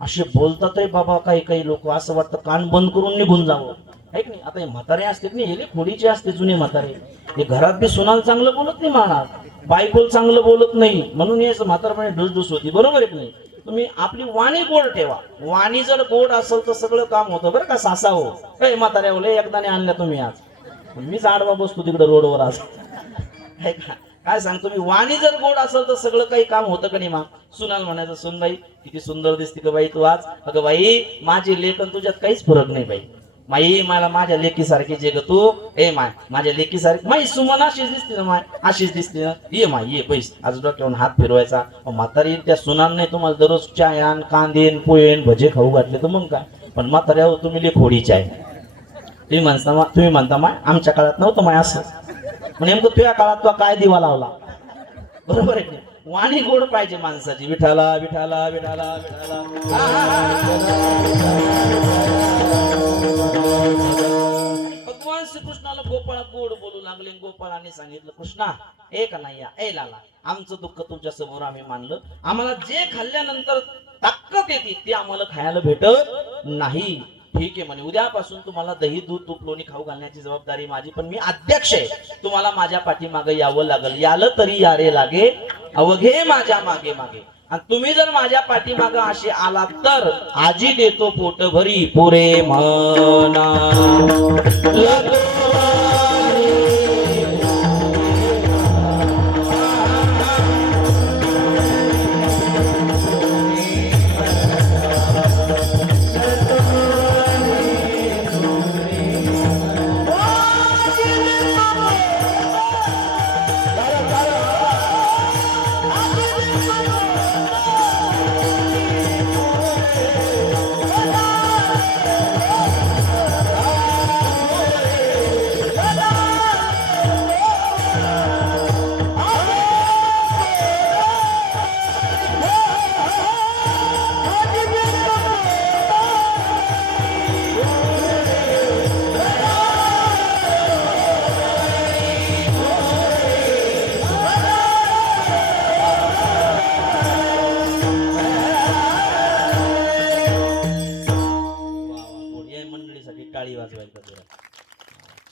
असे बोलतात आहे बाबा काही काही लोक, असं वाटतं कान बंद करून निघून जावं, आहे की नाही? आता हे म्हातारे असतात नाही, हे खोडीचे असते जुने म्हातारे, हे घरात बी सुनाल चांगलं बोलत नाही महाराज, बायकोल चांगलं बोलत नाही, म्हणून हे म्हातारपणे ढुसढुस होती, बरोबर आहे की नाही? तुम्ही आपली वाणी गोड ठेवा, वाणी जर गोड असेल तर सगळं काम होतं बरं का. सासा हो काय म्हाताऱ्या हो, एकदा नाही आणल्या तुम्ही आज, मीच आडवा बसतो तिकडे रोडवर आज, आहे का? काय सांगतो मी, वाणी जर गोड असेल तर सगळं काही काम होतं का नाही? मग सुनाल म्हणायचं, सुन बाई किती सुंदर दिसते का बाई तू आज, अगं बाई माझी लेख आणि तुझ्यात काहीच फरक नाही बाई, माई मला माझ्या लेकीसारखी जे ग तू, ए माय माझ्या लेकीसारखी, माई सुमन अशीच दिसते ना, माय अशीच दिसते ना, ये माय ये पैस, आज डोक्यावरून हात फिरवायचा. म्हातारी त्या सुनार नाही तुम्हाला दररोज चाय आण, कांदेन पोहेन भजे खाऊ घातले तर मग काय, पण म्हाताऱ्यावर तुम्ही लेखोडीची आहे, तुम्ही म्हणता माय आमच्या काळात नव्हतं माय असं. नेमकं तुझ्या काळात तू काय दिवा लावला? बरोबर आहे की? वाणी गोड पाहिजे माणसाची. विठाला विठाला विठाला विठाला. भगवान श्रीकृष्णाला गोपाळ गोड बोलू लागले. गोपाळाने सांगितलं कृष्णा एक नाही या ए लाला, आमचं दुःख तुमच्या समोर आम्ही मानलं. आम्हाला जे खाल्ल्यानंतर ताकद येते ते आम्हाला खायला भेटत नाही. ठीक आहे म्हणे, उद्यापासून तुम्हाला दही दूध तूप लोणी खाऊ घालण्याची जबाबदारी माझी, पण मी अध्यक्ष आहे. तुम्हाला माझ्या पाठीमागे यावं लागल. यालं तरी यारे लागे अवघे माझ्या मागे मागे. आणि तुम्ही जर माझ्या पाठीमागे असे आलात तर आजी देतो पोट भरी पुरे म्हणा. टाळी वाजवायचा जरा.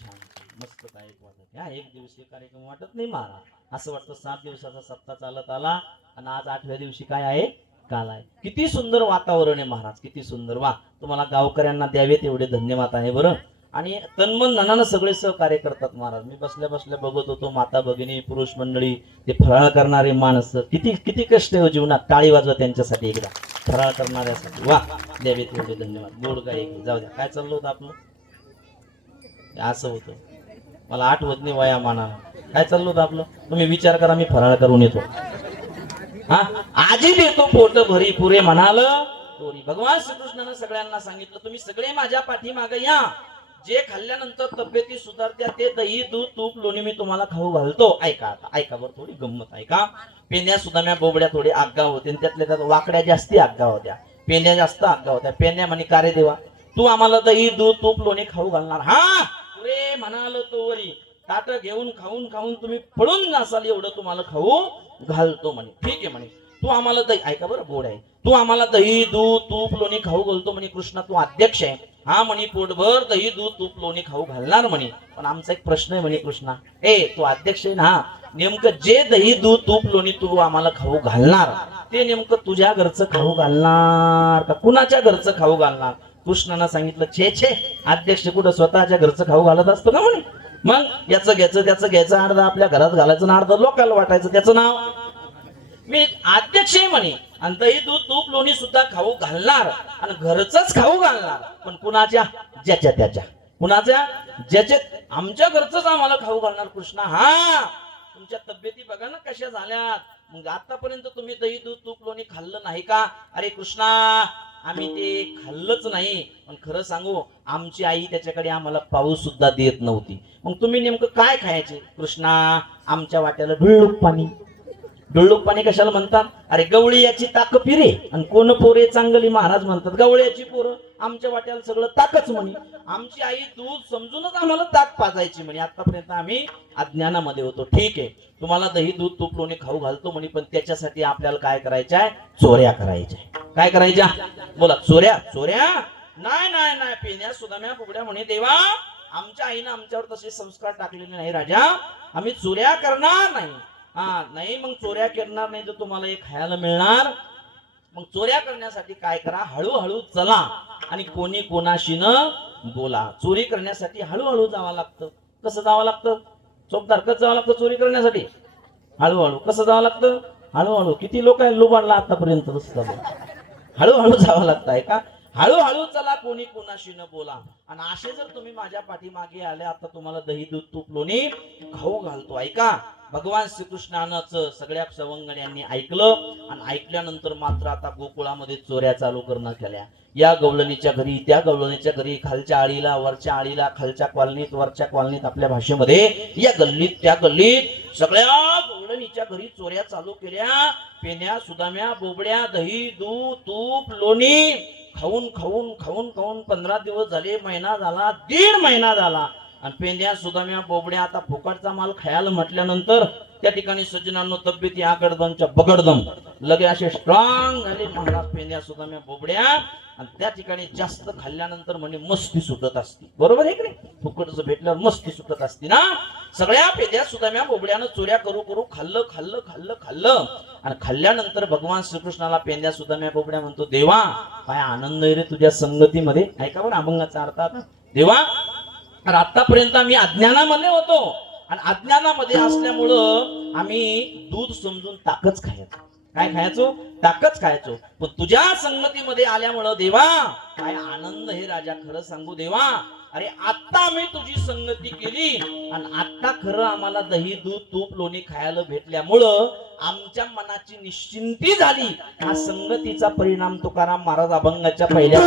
छान मस्त काय वाटत. हा एक दिवसीय कार्यक्रम वाटत नाही महाराज. असं वाटतं 7 दिवसाचा सप्ताह चालत आला आणि आज 8व्या दिवशी काय आहे? काल आहे. किती सुंदर वातावरण आहे महाराज, किती सुंदर. वा, तुम्हाला गावकऱ्यांना द्यावे तेवढे धन्यवाद आहे बरं. आणि तन्मन धनानं सगळे सहकार्य करतात महाराज. मी बसल्या बसल्या बघत होतो, माता भगिनी पुरुष मंडळी, ते फराळ करणारे माणसं, किती किती कष्ट आहे जीवनात. टाळी वाजवा त्यांच्यासाठी एकदा, फराळ करणाऱ्यासाठी. वा, द्यावे तेवढे धन्यवाद. गोड काय जाऊ द्या. काय चाललं होतं आपलं? असं होतं, मला आठवत नाही वया मानानं. काय चाललं होतं आपलं? तुम्ही विचार करा, मी फराळ करून येतो. हा, आजी देतो पोट भरी पुरे म्हणाल तोरी. भगवान श्रीकृष्णानं सगळ्यांना सांगितलं तुम्ही सगळे माझ्या पाठीमागे या. जे खाल्ल्यानंतर तब्येती सुधारत्या ते दही दूध तूप लोणी मी तुम्हाला खाऊ घालतो. ऐका आता, ऐका बरं, थोडी गंमत ऐका. पेंड्या सुद्धा बोबड्या थोडी आगाव होते, त्यातल्या त्यात वाकड्या जास्ती आगाव होत्या, पेंड्या जास्त आगाव होत्या. पेंड्या म्हणे का रे देवा, तू आम्हाला दही दूध तूप लोणी खाऊ घालणार? हा पुरे म्हणाल तोवरी. ताट घेऊन खाऊन खाऊन तुम्ही पळून जासाल एवढं तुम्हाला खाऊ घालतो म्हणे. ठीक आहे म्हणे, तू आम्हाला दही, ऐका बरं गोड आहे, तू आम्हाला दही दूध तूप लोणी खाऊ घालतो म्हणे. कृष्णा तू अध्यक्ष आहे. हा म्हणे, पोटभर दही दूध तूप लोणी खाऊ घालणार म्हणे. पण आमचा एक प्रश्न आहे म्हणे कृष्णा. ए तू अध्यक्ष आहे ना, नेमकं जे दही दूध तूप लोणी तू आम्हाला खाऊ घालणार ते नेमकं तुझ्या घरचं खाऊ घालणार का कुणाच्या घरचं खाऊ घालणार? कृष्णानं सांगितलं छे छे, अध्यक्ष कुठं स्वतःच्या घरचं खाऊ घालत असतो का म्हणे. मग याचं घ्यायचं त्याचं घ्यायचं, अर्ध आपल्या घरात घालायचं ना अर्ध लोकांना वाटायचं. त्याचं नाव मी अध्यक्ष आहे म्हणे. आणि दही दूध तूप लोणी सुद्धा खाऊ घालणार आणि घरचंच खाऊ घालणार. पण कुणाच्या? ज्याच्या त्याच्या. कुणाच्या? ज्याच्या. आमच्या घरचंच आम्हाला खाऊ घालणार कृष्णा. हा, तुमच्या तब्येती बघा ना कशा झाल्यात. मग आतापर्यंत तुम्ही दही दूध तूप लोणी खाल्लं नाही का? अरे कृष्णा, आम्ही ते खाल्लंच नाही. पण खरं सांगू, आमची आई त्याच्याकडे आम्हाला पाऊस सुद्धा देत नव्हती. मग तुम्ही नेमकं काय खायचे? कृष्णा, आमच्या वाट्याला ढुळूक पाणी. ढुळूक पाणी कशाला म्हणतात? अरे गवळी याची ताक पिरे आणि कोण पोरे चांगली, महाराज म्हणतात. गवळ्याची पोरं आमच्या वाट्याला सगळं ताकच म्हणे. आमची आई दूध समजूनच आम्हाला ताक पाजायची म्हणे. आतापर्यंत आम्ही अज्ञानामध्ये होतो. ठीक आहे, तुम्हाला दही दूध तूप लोणी खाऊ घालतो म्हणे, पण त्याच्यासाठी आपल्याला काय करायचं आहे? चोऱ्या करायच्या. काय करायच्या? बोला. चोऱ्या? चोऱ्या नाही नाही नाही. पेन्या सुदाम्या फुगड्या म्हणे देवा, आमच्या आईनं आमच्यावर तसे संस्कार टाकलेले नाही राजा. आम्ही चोऱ्या करणार नाही. हा नाही, मग चोऱ्या करणार नाही तर तुम्हाला एक खायला मिळणार. मग चोऱ्या करण्यासाठी काय करा? हळूहळू चला आणि कोणी कोणाशी न बोला. चोरी करण्यासाठी हळूहळू जावं लागतं. कसं जावं लागतं? चोपदार कसं जावं लागतं चोरी करण्यासाठी? हळूहळू. कसं जावं लागतं? हळूहळू. किती लोक आहे लुबाडला आतापर्यंत? हळूहळू जावं लागतं आहे का? हळूहळू चला, कोणी कोणाशी न बोला. आणि असे जर तुम्ही माझ्या पाठीमागे आले, आता तुम्हाला दही दूध तूप लोणी खाऊ घालतो. ऐका, भगवान श्रीकृष्णानंच सगळ्या सवंगड्यांनी ऐकलं आणि ऐकल्यानंतर मात्र आता गोकुळामध्ये चोऱ्या चालू करणं केल्या. या गवळणीच्या घरी, त्या गवळणीच्या घरी, खालच्या आळीला, वरच्या आळीला, खालच्या कॉलनीत, वरच्या कॉलनीत, आपल्या भाषेमध्ये या गल्लीत, त्या गल्लीत सगळ्या गवळणीच्या घरी चोऱ्या चालू केल्या. पेन्या, सुदाम्या, बोबड्या, दही, दूध, तूप, लोणी खाऊन खाऊन खाऊन खाऊन 15 दिवस झाले, महिना झाला, 1.5 महिना झाला. आणि पेंड्या, सुदाम्या, बोबड्या आता फुकटचा माल खायला म्हटल्यानंतर त्या ठिकाणी सज्जनांनो तब्येती आकडदमच्या बगडदम लगे असे स्ट्रॉंग झाले महाराज पेंड्या, सुदाम्या, बोबड्या. आणि त्या ठिकाणी जास्त खाल्ल्यानंतर म्हणे मस्ती सुटत असते. बरोबर आहे की नाही? फुकटचं भेटल्यावर मस्ती सुटत असते ना. सगळ्या पेंड्या, सुदाम्या, बोबड्यानं चोऱ्या करू करू खाल्लं खाल्लं खाल्लं खाल्लं. आणि खाल्ल्यानंतर भगवान श्रीकृष्णाला पेंड्या, सुदाम्या, बोबड्या म्हणतो, देवा काय आनंद आहे रे तुझ्या संगतीमध्ये. ऐका बरं अभंगाचा अर्थ आता. देवा तर आतापर्यंत आम्ही अज्ञानामध्ये होतो आणि अज्ञानामध्ये असल्यामुळं आम्ही दूध समजून ताकच खायचो. काय खायचो? ताकच खायचो. पण तुझ्या संगतीमध्ये आल्यामुळं देवा काय आनंद हे राजा. खरं सांगू देवा, अरे आता आम्ही तुझी संगती केली आणि आता खरं आम्हाला दही, दूध, तूप, लोणी खायला भेटल्यामुळं आमच्या मनाची निश्चिंती झाली. हा संगतीचा परिणाम तुकाराम महाराज अभंगाच्या पहिल्या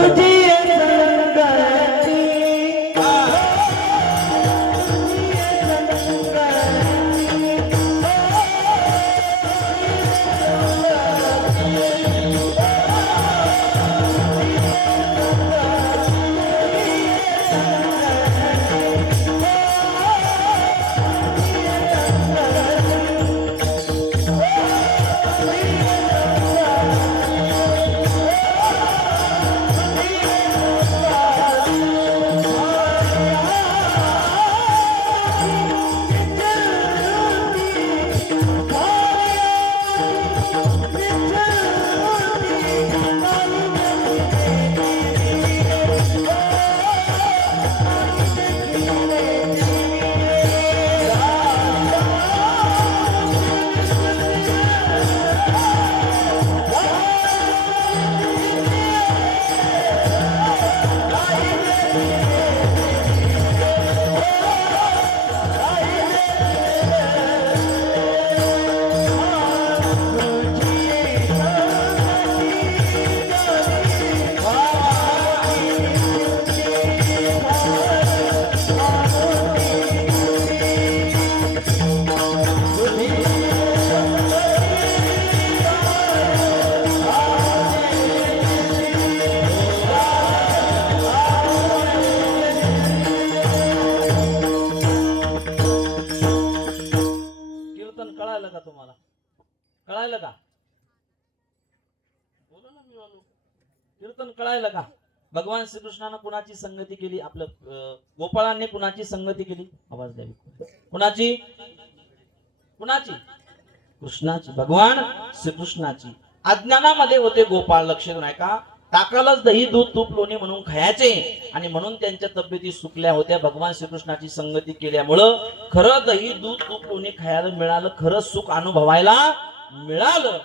कीर्तन कळायला का? भगवान श्रीकृष्णानं कुणाची संगती केली? आपलं गोपाळांनी कुणाची संगती केली? आवाज द्यावी. कुणाची? कुणाची? कृष्णाची. भगवान श्रीकृष्णाची. अज्ञानामध्ये होते गोपाळ. लक्ष नाही का? ताकालाच दही, दूध, तूप, लोणी म्हणून खायचे आणि म्हणून त्यांच्या तब्येती सुकल्या होत्या. भगवान श्रीकृष्णाची संगती केल्यामुळं खरं दही, दूध, तूप, लोणी खायला मिळालं, खरं सुख अनुभवायला मिळालं.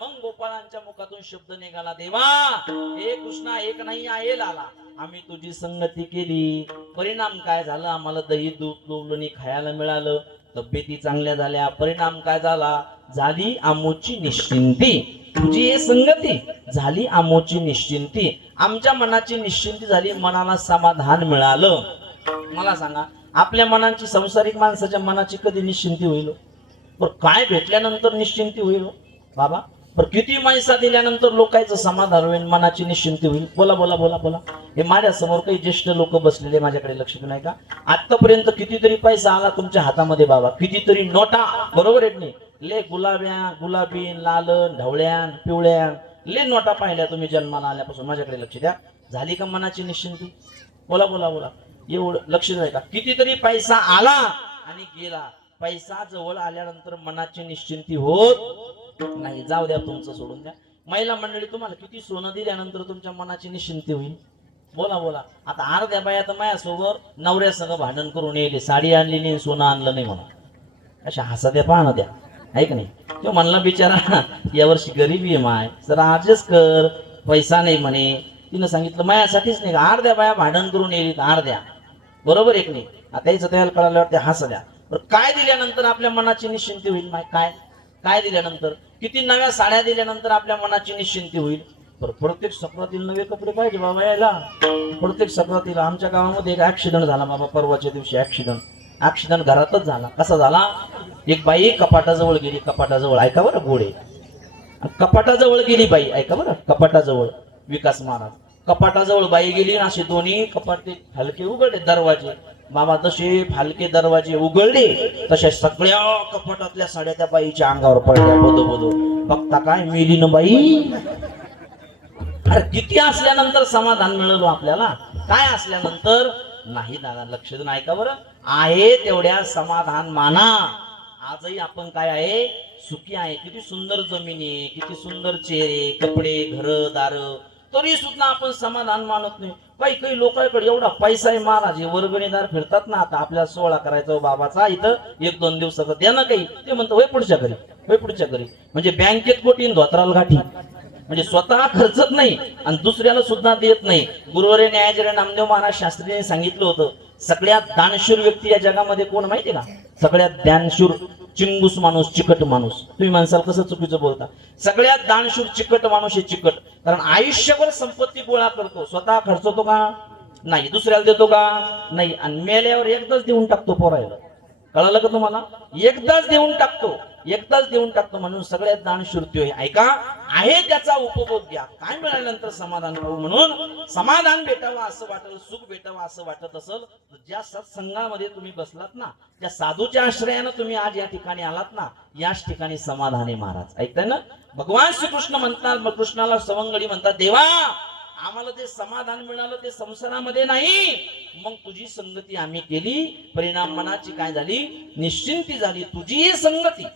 मग गोपाळांच्या मुखातून शब्द निघाला, देवा हे कृष्णा एक नाही आहे लाला, आम्ही तुझी संगती केली, परिणाम काय झाला? आम्हाला दही, दूध, लोणी खायला मिळालं, तब्येती चांगल्या झाल्या. परिणाम काय झाला? झाली आमोची निश्चिंती. तुझी हे संगती झाली आमोची निश्चिंती. आमच्या मनाची निश्चिंती झाली, मनाला समाधान मिळालं. मला सांगा, आपल्या मनाची, संसारिक माणसाच्या मनाची कधी निश्चिंती होईल? पण काय भेटल्यानंतर निश्चिंती होईल बाबा? पण किती पैसा दिल्यानंतर लोकांचं समाधान होईल, मनाची निश्चिंती होईल? बोला बोला बोला बोला. हे माझ्या समोर काही ज्येष्ठ लोक बसलेले, माझ्याकडे लक्ष नाही का? आतापर्यंत कितीतरी पैसा आला तुमच्या हातामध्ये बाबा, कितीतरी नोटा, बरोबर आहे नाही? ले गुलाब्या, गुलाबी, लाल, ढवळ्यान, पिवळ्यान, ले नोटा पाहिल्या तुम्ही जन्माला आल्यापासून. माझ्याकडे लक्ष द्या. झाली का मनाची निश्चिंती? बोला बोला बोला. एवढं लक्ष द्या का? कितीतरी पैसा आला आणि गेला. पैसा जवळ आल्यानंतर मनाची निश्चिंती होत नाही. जाऊ द्या, तुमचं सोडून द्या. महिला मंडळी, तुम्हाला किती सोनं दिल्यानंतर तुमच्या मनाची निश्चिंती होईल? बोला बोला. आता अर्ध्या बाया तर माझ्यासोबत नवऱ्यासंग भांडण करून येईल, साडी आणली नाही, सोनं आणलं नाही म्हणून. अशा हसाद्या पाहणं द्या, ऐक नाही? तो म्हणला बिचारा यावर्षी गरीबी आहे माय, जरा ऍडजस्ट कर, पैसा नाही म्हणे. तिनं सांगितलं माझ्यासाठीच नाही का? अर्ध्या बाया भांडण करून येईल, अर्ध्या, बरोबर एक नाही? आता याचं त्याला कळाल्यावर त्या हसा द्या. काय दिल्यानंतर आपल्या मनाची निश्चिंती होईल? काय काय दिल्यानंतर, किती नव्या साड्या दिल्यानंतर आपल्या मनाची निश्चिंती होईल? तर प्रत्येक सक्रातील नवे कपडे पाहिजे बाबा यायला. प्रत्येक सक्रातील आमच्या गावामध्ये एक ऍक्सिडेंट झाला बाबा, परवाच्या दिवशी ऍक्सिडेंट घरातच झाला. कसा झाला? एक बाई कपाटाजवळ गेली, कपाटाजवळ, ऐका बरं घोडे, कपाटाजवळ गेली बाई, ऐका बरं, कपाटाजवळ, विकास महाराज, कपाटाजवळ बाई गेली, असे दोन्ही कपाटे हलके उघडले दरवाजे बाबा. तसे हलके दरवाजे उघडले तशा सगळ्या कपाटातल्या साड्या त्या बाईच्या अंगावर पडल्या. बोधो बोधो बघता काय मेली न बाई. अरे किती असल्यानंतर समाधान मिळालं आपल्याला? काय असल्यानंतर? नाही दादा, लक्ष देऊन ऐका बरं, आहे तेवढ्या समाधान माना. आजही आपण काय आहे? सुखी आहे. किती सुंदर जमिनी, किती सुंदर चेहरे, कपडे, घर दार, तरी सुद्धा आपण समाधान मानत नाही. काही लोकांकडे एवढा पैसा आहे महाराज, वर्गणीदार फिरतात ना, आता आपल्याला सोहळा करायचा बाबाचा, इथं 1-2 दिवसाचा द्या ना काही, ते म्हणतं होय पुढच्या घरी, होय पुढच्या घरी. म्हणजे बँकेत कोटी धोत्राला गाठी, म्हणजे स्वतः खर्चत नाही आणि दुसऱ्याला सुद्धा देत नाही. गुरुवारी न्यायाचार्य नामदेव महाराज शास्त्रीने सांगितलं होतं, सगळ्यात दानशूर व्यक्ती या जगामध्ये कोण माहिती का? सगळ्यात दानशूर चिंगूस माणूस, चिकट माणूस. तुम्ही माणसाला कसं चुकीचं बोलता? सगळ्यात दानशूर चिकट माणूस हे चिकट. कारण आयुष्यभर संपत्ती गोळा करतो, स्वतः खर्चतो का? नाही. दुसऱ्याला देतो का? नाही. आणि मेल्यावर एकदाच देऊन टाकतो पोरायला. कळलं का तुम्हाला? एकदाच देऊन टाकतो, एकदाच देऊन टाकतो. म्हणून सगळ्यात दानशूर त्यो आहे. ऐका, आहे त्याचा उपभोग घ्या. काय मिळाल्यानंतर समाधान करू. म्हणून समाधान भेटावं असं वाटलं, सुख भेटावं असं वाटत असेल, ज्या सत्संगामध्ये तुम्ही बसलात ना, त्या साधूच्या आश्रयानं तुम्ही आज या ठिकाणी आलात ना, याच ठिकाणी समाधान आहे महाराज. ऐकताय ना? भगवान श्रीकृष्ण म्हणतात, मग कृष्णाला सवंगडी म्हणतात, देवा आम्हाला ते समाधान मिळालं ते संसारामध्ये नाही, मग तुझी संगती आम्ही केली, परिणाम मनाची काय झाली? निश्चिंती झाली. तुझी संगती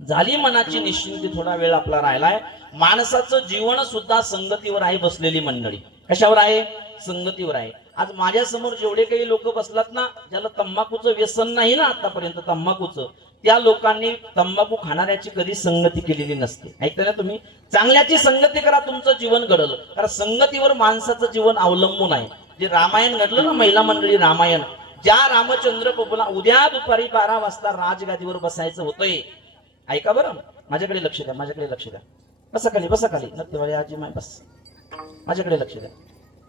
झाली, मनाची निश्चिंती. थोडा वेळ आपला राहिलाय. माणसाचं जीवन सुद्धा संगतीवर आहे बसलेली मंडळी. कशावर आहे? संगतीवर आहे. आज माझ्या समोर जेवढे काही लोक बसलात ना, ज्याला तंबाखूचं व्यसन नाही ना आतापर्यंत, तंबाखूचं, त्या लोकांनी तंबाखू खाणाऱ्याची कधी संगती केलेली नसते. ऐकता ना तुम्ही? चांगल्याची संगती करा, तुमचं जीवन घडलं. कारण संगतीवर माणसाचं जीवन अवलंबून आहे. जे रामायण घडलं ना, महिला मंडळी रामायण, ज्या रामचंद्र प्रभूला उद्या दुपारी 12 वाजता राजगादीवर बसायचं होतंय, ऐका बरं, माझ्याकडे लक्ष द्या, माझ्याकडे लक्ष द्या. बसा खाली, बसा खाली, नक्की आजी माय, बस, माझ्याकडे लक्ष द्या.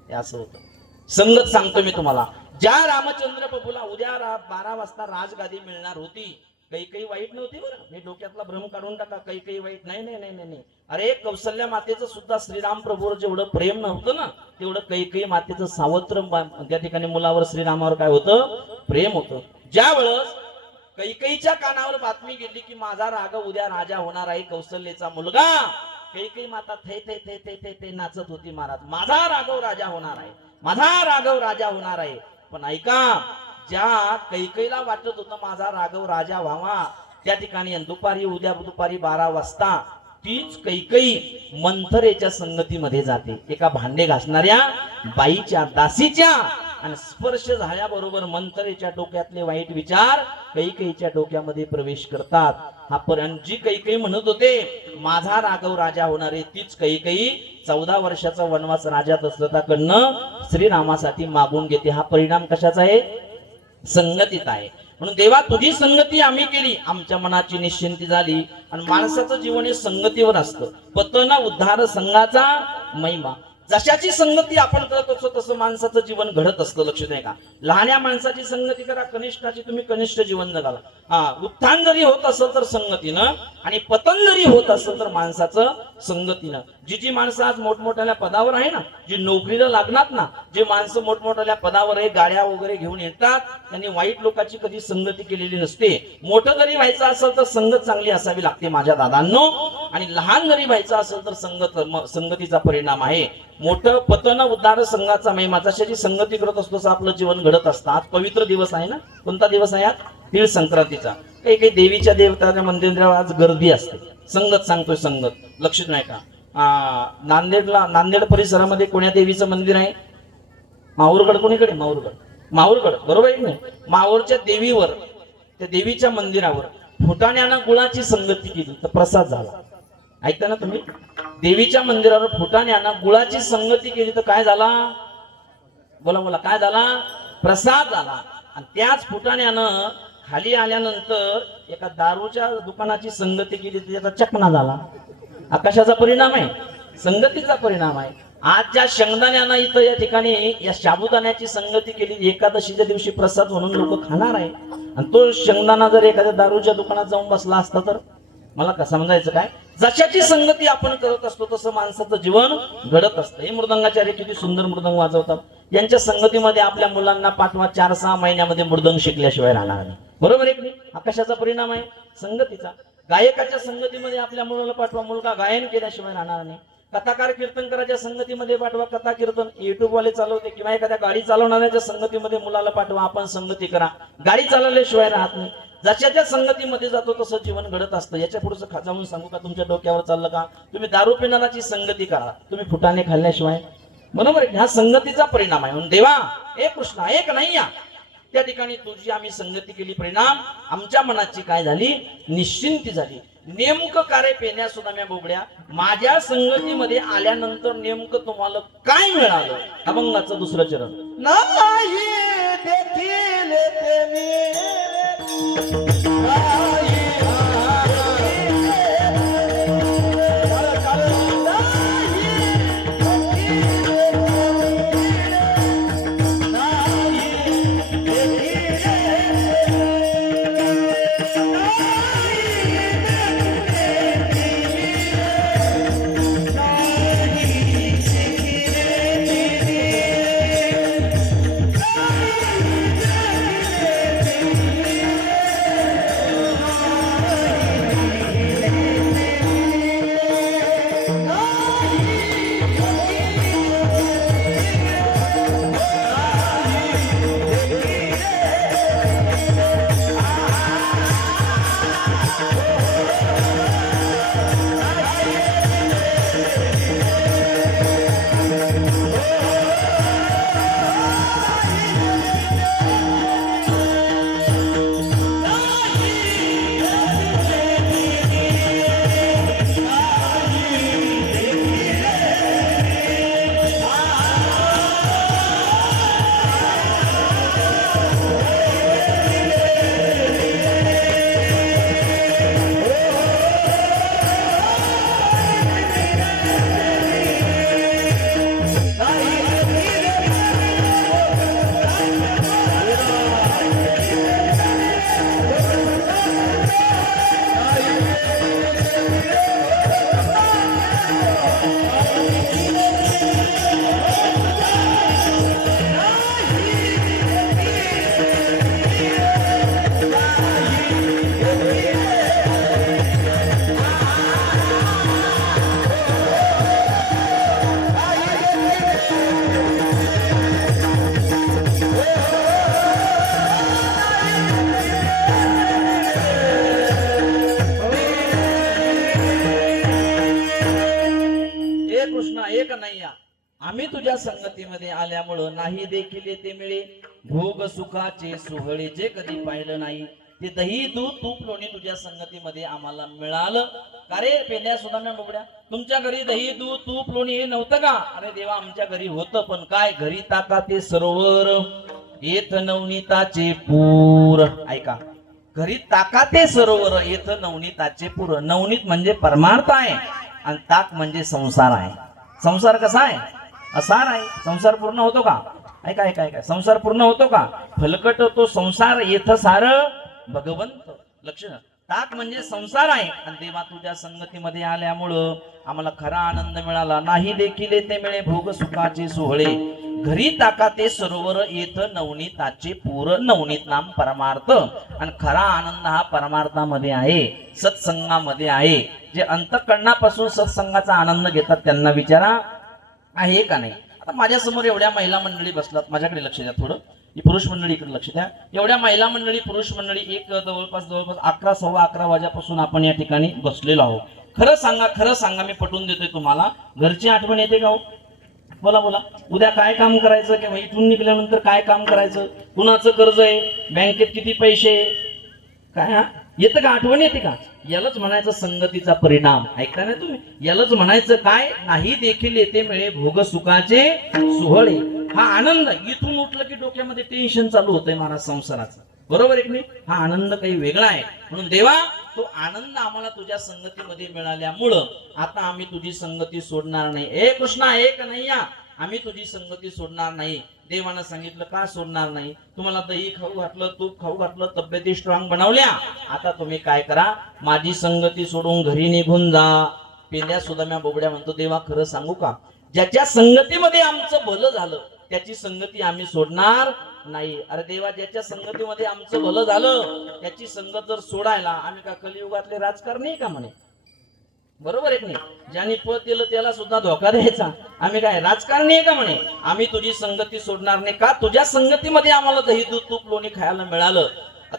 हे असं होतं. संगत सांगतो मी तुम्हाला. ज्या रामचंद्र प्रभूला उद्या 12 वाजता राजगादी मिळणार होती, काही वाईट नव्हती बरं, मी डोक्यातला भ्रम काढून टाका. काही वाईट नाही नाही नाही नाही. अरे कौशल्या मातेचं सुद्धा श्रीराम प्रभूवर जेवढं प्रेम नव्हतं ना, तेवढं काही मातेचं सावत्र त्या ठिकाणी मुलावर, श्रीरामावर काय होतं? प्रेम होतं. ज्या वेळेस कैकेयीच्या कानावर बातमी गेली की माझा राघव उद्या राजा होणार आहे, कौशल्याचा मुलगा, कैकेयी माता थे थे थे थे थे थे नाचत होती महाराज. माझा राघव राजा होणार आहे, माझा राघव राजा होणार आहे. पण ऐका, ज्या कैकेयीला वाटत होतं माझा राघव राजा व्हावा, त्या ठिकाणी उद्या दुपारी 12 वाजता तीच कैकेयी मंथरेच्या संगतीमध्ये जाते, एका भांडे घासणाऱ्या बाईच्या, दासीच्या. आणि स्पर्श झाल्याबरोबर मंथरेच्या डोक्यातले वाईट विचार कैकेयीच्या डोक्यामध्ये प्रवेश करतात. हा पर्यंत जी कैकेयी म्हणत होते माझा राघव राजा होणार आहे, तीच कैकेयी 14 वर्षाचा वनवास राजा दशरथाकडनं श्रीरामासाठी मागून घेते. हा परिणाम कशाचा आहे? संगतीत आहे. म्हणून देवा तुझी संगती आम्ही केली, आमच्या मनाची निश्चिंती झाली. आणि माणसाचं जीवन हे संगतीवर असतं. पतन उद्धार संघाचा महिमा. जशाची संगती आपण करत असतो तसं माणसाचं जीवन घडत असतं. लक्ष द्या का? लहान्या माणसाची संगती करा, कनिष्ठाची, तुम्ही कनिष्ठ जीवन जगाला. उत्थान जरी होत असेल तर संगतीनं, आणि पतन जरी होत असेल तर माणसाचं संगतीनं. जी माणसं आज मोठमोठ्या पदावर आहे ना, जी नोकरीला लागणार ना, जे माणसं मोठमोठ्या पदावर आहे, गाड्या वगैरे घेऊन येतात, त्यांनी वाईट लोकांची कधी संगती केलेली नसते. मोठं जरी व्हायचं असेल तर संगत चांगली असावी लागते माझ्या दादांनो. आणि लहान जरी व्हायचं असेल तर संगतीचा परिणाम आहे. मोठं पतन उद्धार संघाचा महिमा. जशाची संगती करत असतो तसं आपलं जीवन घडत असतं. आज पवित्र दिवस आहे ना. कोणता दिवस आहे आज? तीळ संक्रांतीचा. काही देवीच्या देवताच्या मंदिरावर आज गर्दी असते. संगत सांगतोय, संगत. लक्षात नाही का? नांदेड परिसरामध्ये कोण्या देवीचं मंदिर आहे? माहूरगड. कोणीकडे? माहूरगड बरोबर आहे की नाही? माहूरच्या देवीवर, त्या देवीच्या मंदिरावर फुटाण्यानं गुळाची संगती केली तर प्रसाद झाला. ऐकता ना तुम्ही? देवीच्या मंदिरावर फुटाण्यानं गुळाची संगती केली तर काय झाला? बोला बोला, काय झाला? प्रसाद झाला. आणि त्याच फुटाण्यानं खाली आल्यानंतर एका दारूच्या दुकानाची संगती केली तर त्याचा चकना झाला. आकाशाचा परिणाम आहे, संगतीचा परिणाम आहे. आज ज्या शेंगदाण्यानं इथं या ठिकाणी या साबुदाण्याची संगती केली, एकादशीच्या दिवशी प्रसाद म्हणून लोक खाणार आहे, आणि तो शेंगदाणा जर एखाद्या दारूच्या दुकानात जाऊन बसला असता तर मला कसं समजायचं काय? जशाची संगती आपण करत असतो तसं माणसाचं जीवन घडत असतं. हे मृदंगाचार्य किती सुंदर मृदंग वाजवतात. यांच्या संगतीमध्ये आपल्या मुलांना पाठवा, 4-6 महिन्यामध्ये मृदंग शिकल्याशिवाय राहणार नाही. बरोबर आहे की नाही? आकाशाचा परिणाम आहे संगतीचा. गायकाच्या संगतीमध्ये आपल्या मुलाला पाठवा, मुलगा गायन केल्याशिवाय राहणार नाही. कथाकार कीर्तनकाराच्या संगतीमध्ये पाठवा, कथा कीर्तन युट्यूब वाले चालवते, किंवा एखाद्या गाडी चालवणाऱ्याच्या संगतीमध्ये मुलाला पाठवा, आपण संगती करा, गाडी चालवल्याशिवाय राहत नाही. जशाच्या संगतीमध्ये जातो तसं जीवन घडत असतं. याच्या पुढचं जाऊन सांगू का? तुमच्या डोक्यावर चाललं का? तुम्ही दारू पिणाराची संगती करा, तुम्ही फुटाणे खाल्ल्याशिवाय. बरोबर आहे, ह्या संगतीचा परिणाम आहे. म्हणून देवा हे कृष्णा एक नाही या, त्या ठिकाणी तुझी आम्ही संगती केली, परिणाम आमच्या मनाची काय झाली? निश्चिंती झाली. नेमकं कार्य पेण्या सुद्धा म्या बोबड्या, माझ्या संगतीमध्ये आल्यानंतर नेमकं तुम्हाला काय मिळालं? अभंगाचं दुसरं चरण. नाही देखील ते मिळे आम्ही तुझ्या संगतीमध्ये आल्यामुळं नाही देखील ते मिळे भोग सुखाचे सोहळे जे कधी पाहिलं नाही ते दही दूध तूप लोणी तुझ्या संगतीमध्ये आम्हाला मिळालं. का रे पेल्या सुद्धा बोबड्या, तुमच्या घरी दही दूध तूप लोणी हे नव्हतं का? अरे देवा आमच्या घरी होतं, पण काय घरी ताका ते सरोवर येथ नवनीताचे पूर. ऐका, घरी ताका ते सरोवर येथ नवनीताचे पूर. नवनीत म्हणजे परमार्थ आहे आणि ताक म्हणजे संसार आहे. संसार कसा आहे? असार आहे. संसार पूर्ण होतो का? ऐका ऐका ऐका, संसार पूर्ण होतो का? फलकट तो संसार येथ सार भगवंत. लक्ष, ताक म्हणजे संसार आहे आणि देवा तुझ्या संगतीमध्ये आल्यामुळं आम्हाला खरा आनंद मिळाला. नाही देखील ते मिळे भोग सुखाचे सोहळे घरी ताका ते सरोवर येथ नवनीताचे पूर. नवनीत नाम परमार्थ आणि खरा आनंद हा परमार्थामध्ये आहे, सत्संगामध्ये आहे. जे अंतःकरणापासून सत्संगाचा आनंद घेतात त्यांना विचारा आहे का नाही. आता माझ्या समोर एवढ्या महिला मंडळी बसलात, माझ्याकडे लक्ष द्या थोडं, ही पुरुष मंडळी इकडे लक्ष द्या. एवढ्या महिला मंडळी पुरुष मंडळी एक जवळपास 11 सव्वा 11 वाजेपासून आपण या ठिकाणी बसलेलो आहोत. खरं सांगा मी पटवून देतोय तुम्हाला, घरची आठवण येते का हो? बोला बोला, उद्या काय काम करायचं किंवा इथून निघाल्यानंतर काय काम करायचं, कुणाचं कर्ज आहे, बँकेत किती पैसे, काय हा येतं का? आठवण येते का? यालाच म्हणायचं संगतीचा परिणाम. ऐकता ना तुम्ही? यालाच म्हणायचं काय? नाही देखील येते मिळे भोग सुखाचे सोहळे. हा आनंद इथून उठलं की डोक्यामध्ये टेन्शन चालू होतंय महाराज संसाराचं. बरोबर आहे की नाही? हा आनंद काही वेगळा आहे. म्हणून देवा तो आनंद आम्हाला तुझ्या संगतीमध्ये मिळाल्यामुळं आता आम्ही तुझी संगती सोडणार नाही. ए कृष्णा एक कन्हैया, आम्ही तुझी संगती सोडणार नाही. देवानं सांगितलं का सोडणार नाही? तुम्हाला दही खाऊ घातलं, तूप खाऊ घातलं, तब्येती स्ट्रॉंग बनवल्या. आता तुम्ही काय करा, माझी संगती सोडून घरी निघून जा. पेंद्या सुदाम्या बोबड्या म्हणतो, देवा खरं सांगू का, ज्याच्या संगतीमध्ये आमचं भलं झालं त्याची संगती आम्ही सोडणार नाही. अरे देवा, ज्याच्या संगतीमध्ये आमचं भलं झालं त्याची संगत जर सोडायला आम्ही का कलियुगातले राजकारणी का म्हणे? बरोबर आहे की नाही? ज्यांनी पद दिलं त्याला सुद्धा धोका द्यायचा. आम्ही काय राजकारणी आहे का म्हणे? आम्ही तुझी संगती सोडणार नाही. का? तुझ्या संगतीमध्ये आम्हाला दही दूध तूप लोणी खायला मिळालं.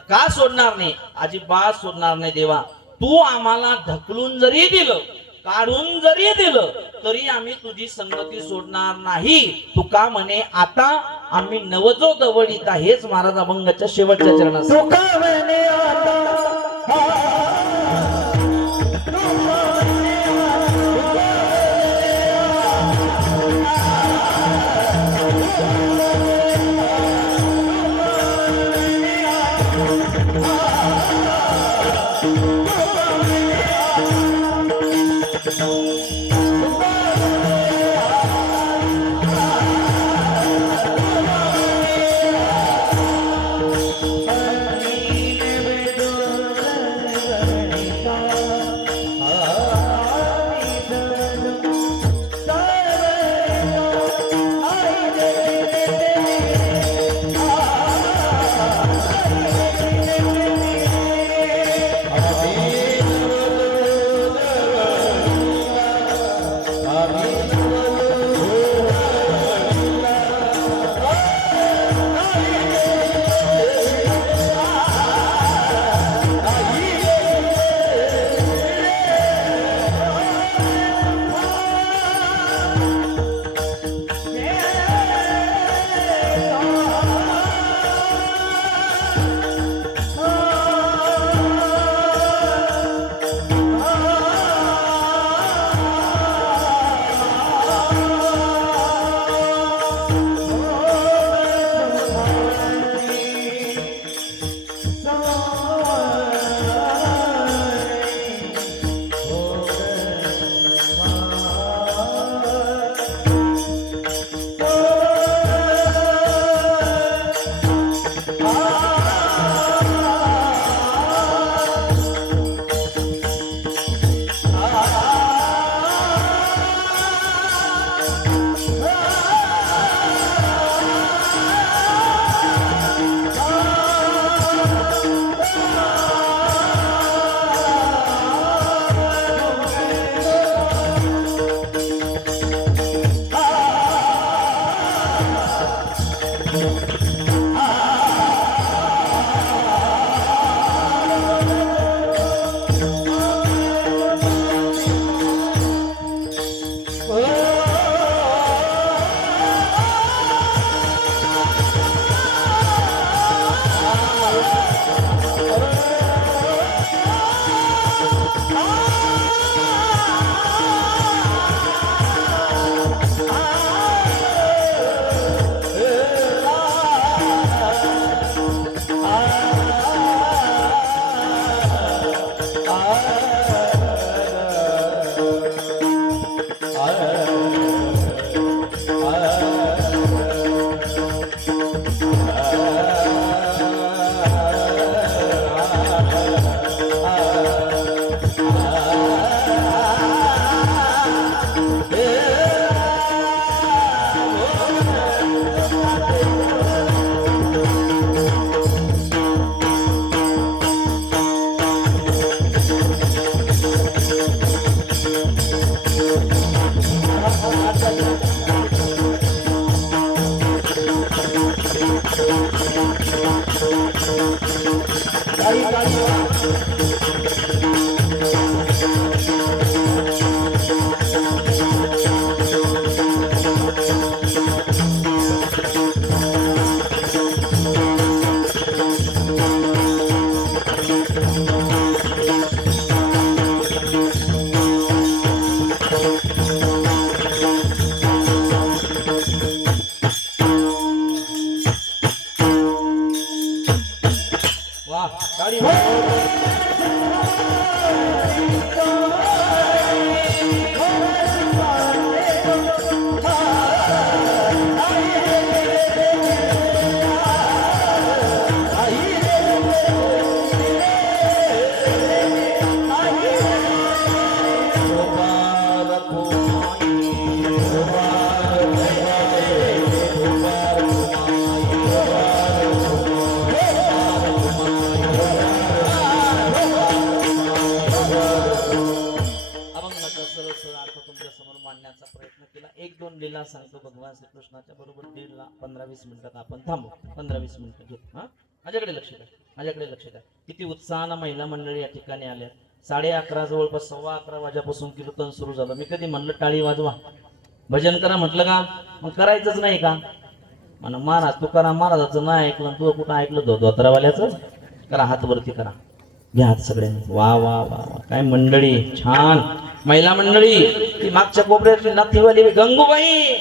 का सोडणार नाही? अजिबात सोडणार नाही. देवा तू आम्हाला ढकलून जरी दिलं, काढून जरी दिलं, तरी आम्ही तुझी संगती सोडणार नाही. तू का म्हणे, आता आम्ही नवजो दवडीता. हेच महाराज अभंगाच्या शेवटच्या चरणात. तुका म्हणे आता अभंगाचा सरळ सरळ अर्थ तुमच्या समोर मांडण्याचा प्रयत्न केला. एक दोन लीला सांगतो भगवान श्रीकृष्णाच्या बरोबर 15-20 मिनिटात आपण थांबू. 15-20 मिनिटं घेऊ. हा, माझ्याकडे लक्ष द्या, माझ्याकडे लक्ष द्या. किती उत्साहानं महिला मंडळी या ठिकाणी आल्या. 11:30 जवळपास 11:15 वाजल्यापासून कीर्तन सुरू झालं. मी कधी म्हणलं टाळी वाजवा, भजन करा म्हटलं का? मग करायचंच नाही का? म्हणा महाराज तुकाराम महाराजाचं नाही ऐकलं, तू कुठं ऐकलं धोत्रावाल्याचं? करा हात वरती करा, घ्या हात सगळ्यांनी. वा वा वा वा, काय मंडळी छान महिला मंडळी. ती मागच्या कोपऱ्यातली नाथीवाली गंगूबाई,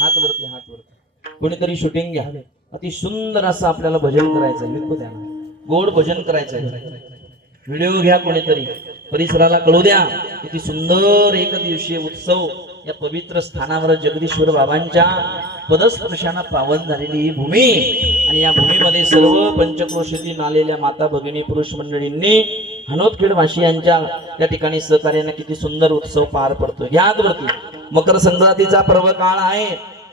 हात वरती, हात वरती. कोणीतरी शूटिंग घ्या. अति सुंदर असं आपल्याला भजन करायचंय. विकू द्या, गोड भजन करायचंय. व्हिडिओ घ्या कोणीतरी, परिसराला कळू द्या. किती सुंदर एक दिवसीय उत्सव या पवित्र स्थानावर जगदीश्वर बाबांच्या पदस्पर्शाने पावन झालेली ही भूमी. आणि या भूमीमध्ये सर्व पंचक्रोशीतून आलेल्या माता भगिनी पुरुष मंडळींनी हनोतखेड वासियांच्या त्या ठिकाणी सहकार्याने किती सुंदर उत्सव पार पडतो. यावरती मकर संक्रांतीचा पर्व काळ आहे.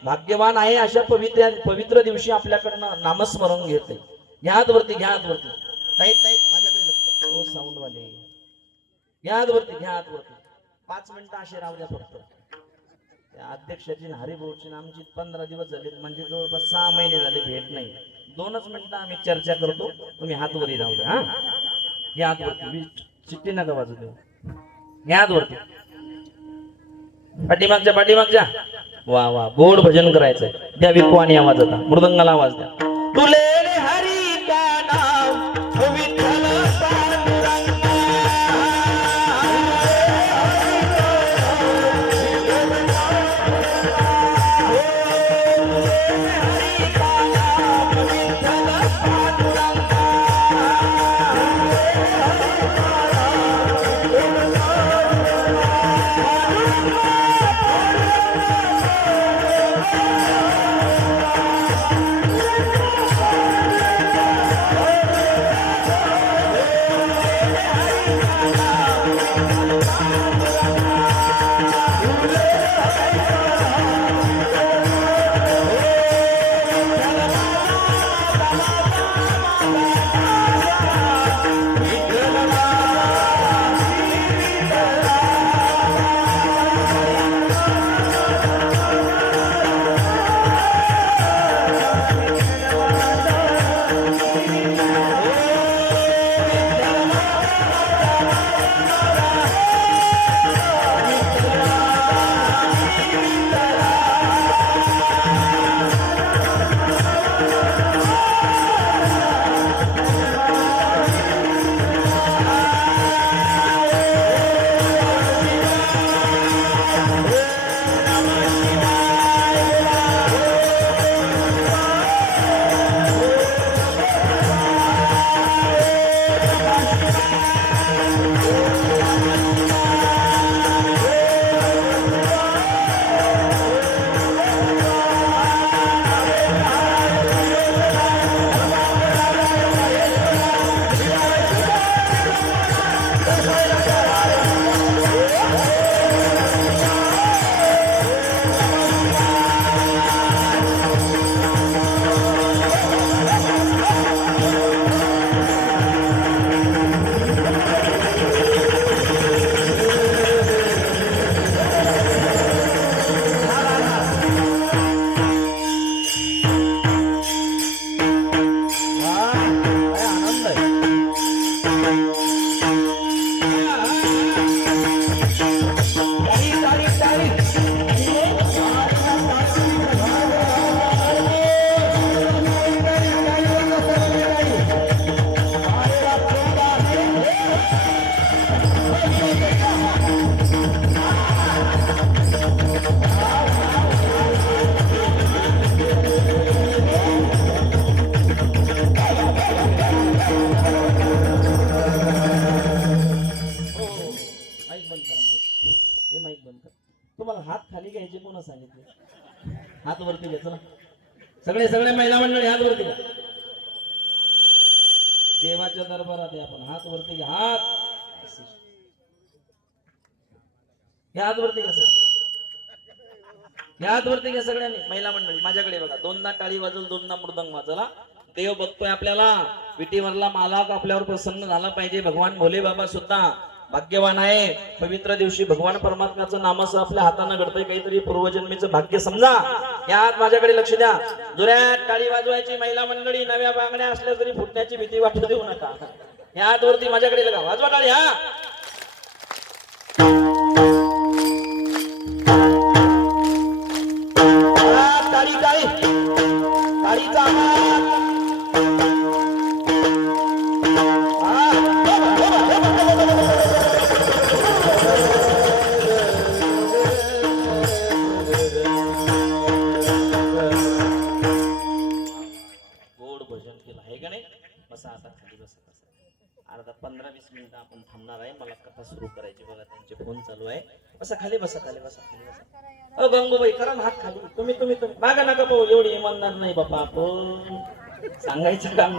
भाग्यवान आहे अशा पवित्र दिवशी आपल्याकडनं नामस्मरण घेते. यावरती घ्यावरती माझ्याकडे लक्ष. हो साऊंड वाले, घ्यावरती घ्यावरती. 5 मिनिटं असे राहू द्या फक्त. त्या अध्यक्षाची हरिभाऊची आमची 15 दिवस झाले, म्हणजे जवळपास 6 महिने झाले भेट नाही. 2च मिनिटं आम्ही चर्चा करतो. तुम्ही हात वरी राहू द्या. हा, घ्या हात वरती. चिठ्ठी नका वाजू देऊ. घ्या हात वरती. पाठीमागच्या. वा वा, गोड भजन करायचंय. द्या विकू आणि आवाज आता, मृदंगाला आवाज द्या. तुले हरी का नाम विठ्ठल पांडुरंगा. घ्या चला. सगळे सगळे महिला मंडळी हात वरती घ्या. देवाच्या दरबारात आहे आपण. हात वरती घ्या. हात वरती घ्या सर. हात वरती घ्या सगळ्यांनी. महिला मंडळी माझ्याकडे बघा. दोनदा टाळी वाजल, दोनदा मृदंग वाजला. देव बघतोय आपल्याला. विटीवरला मालक आपल्यावर प्रसन्न झाला पाहिजे. भगवान भोले बाबा सुद्धा भाग्यवान आहे. पवित्र दिवशी भगवान परमात्म्याचं नामच आपल्या हाताने घडतंय. काहीतरी पूर्वजन्मीचं भाग्य समजा. यात माझ्याकडे लक्ष द्या. जोऱ्यात टाळी वाजवायची महिला मंडळी. नव्या बांगड्या असल्या तरी फुटण्याची भीती वाटू देऊ नका. यात वरती माझ्याकडे लगा. वाजवा टाळी. हा टाळी टाळी टाळीचा आवाज. गोड भजन केलं आहे का नाही. बसा आता खाली बसा. अर्धा 15-20 मिनिटं आपण थांबणार आहे. मला कथा सुरू करायची बघा. त्यांचे फोन चालू आहे. बसा खाली बसा. खाली बसा. खाली बसा. गंगूबाई करा ना हात खाली. तुम्ही मागा नका पाहू. एवढी इमानदार नाही बापा आपण. सांगायचं काम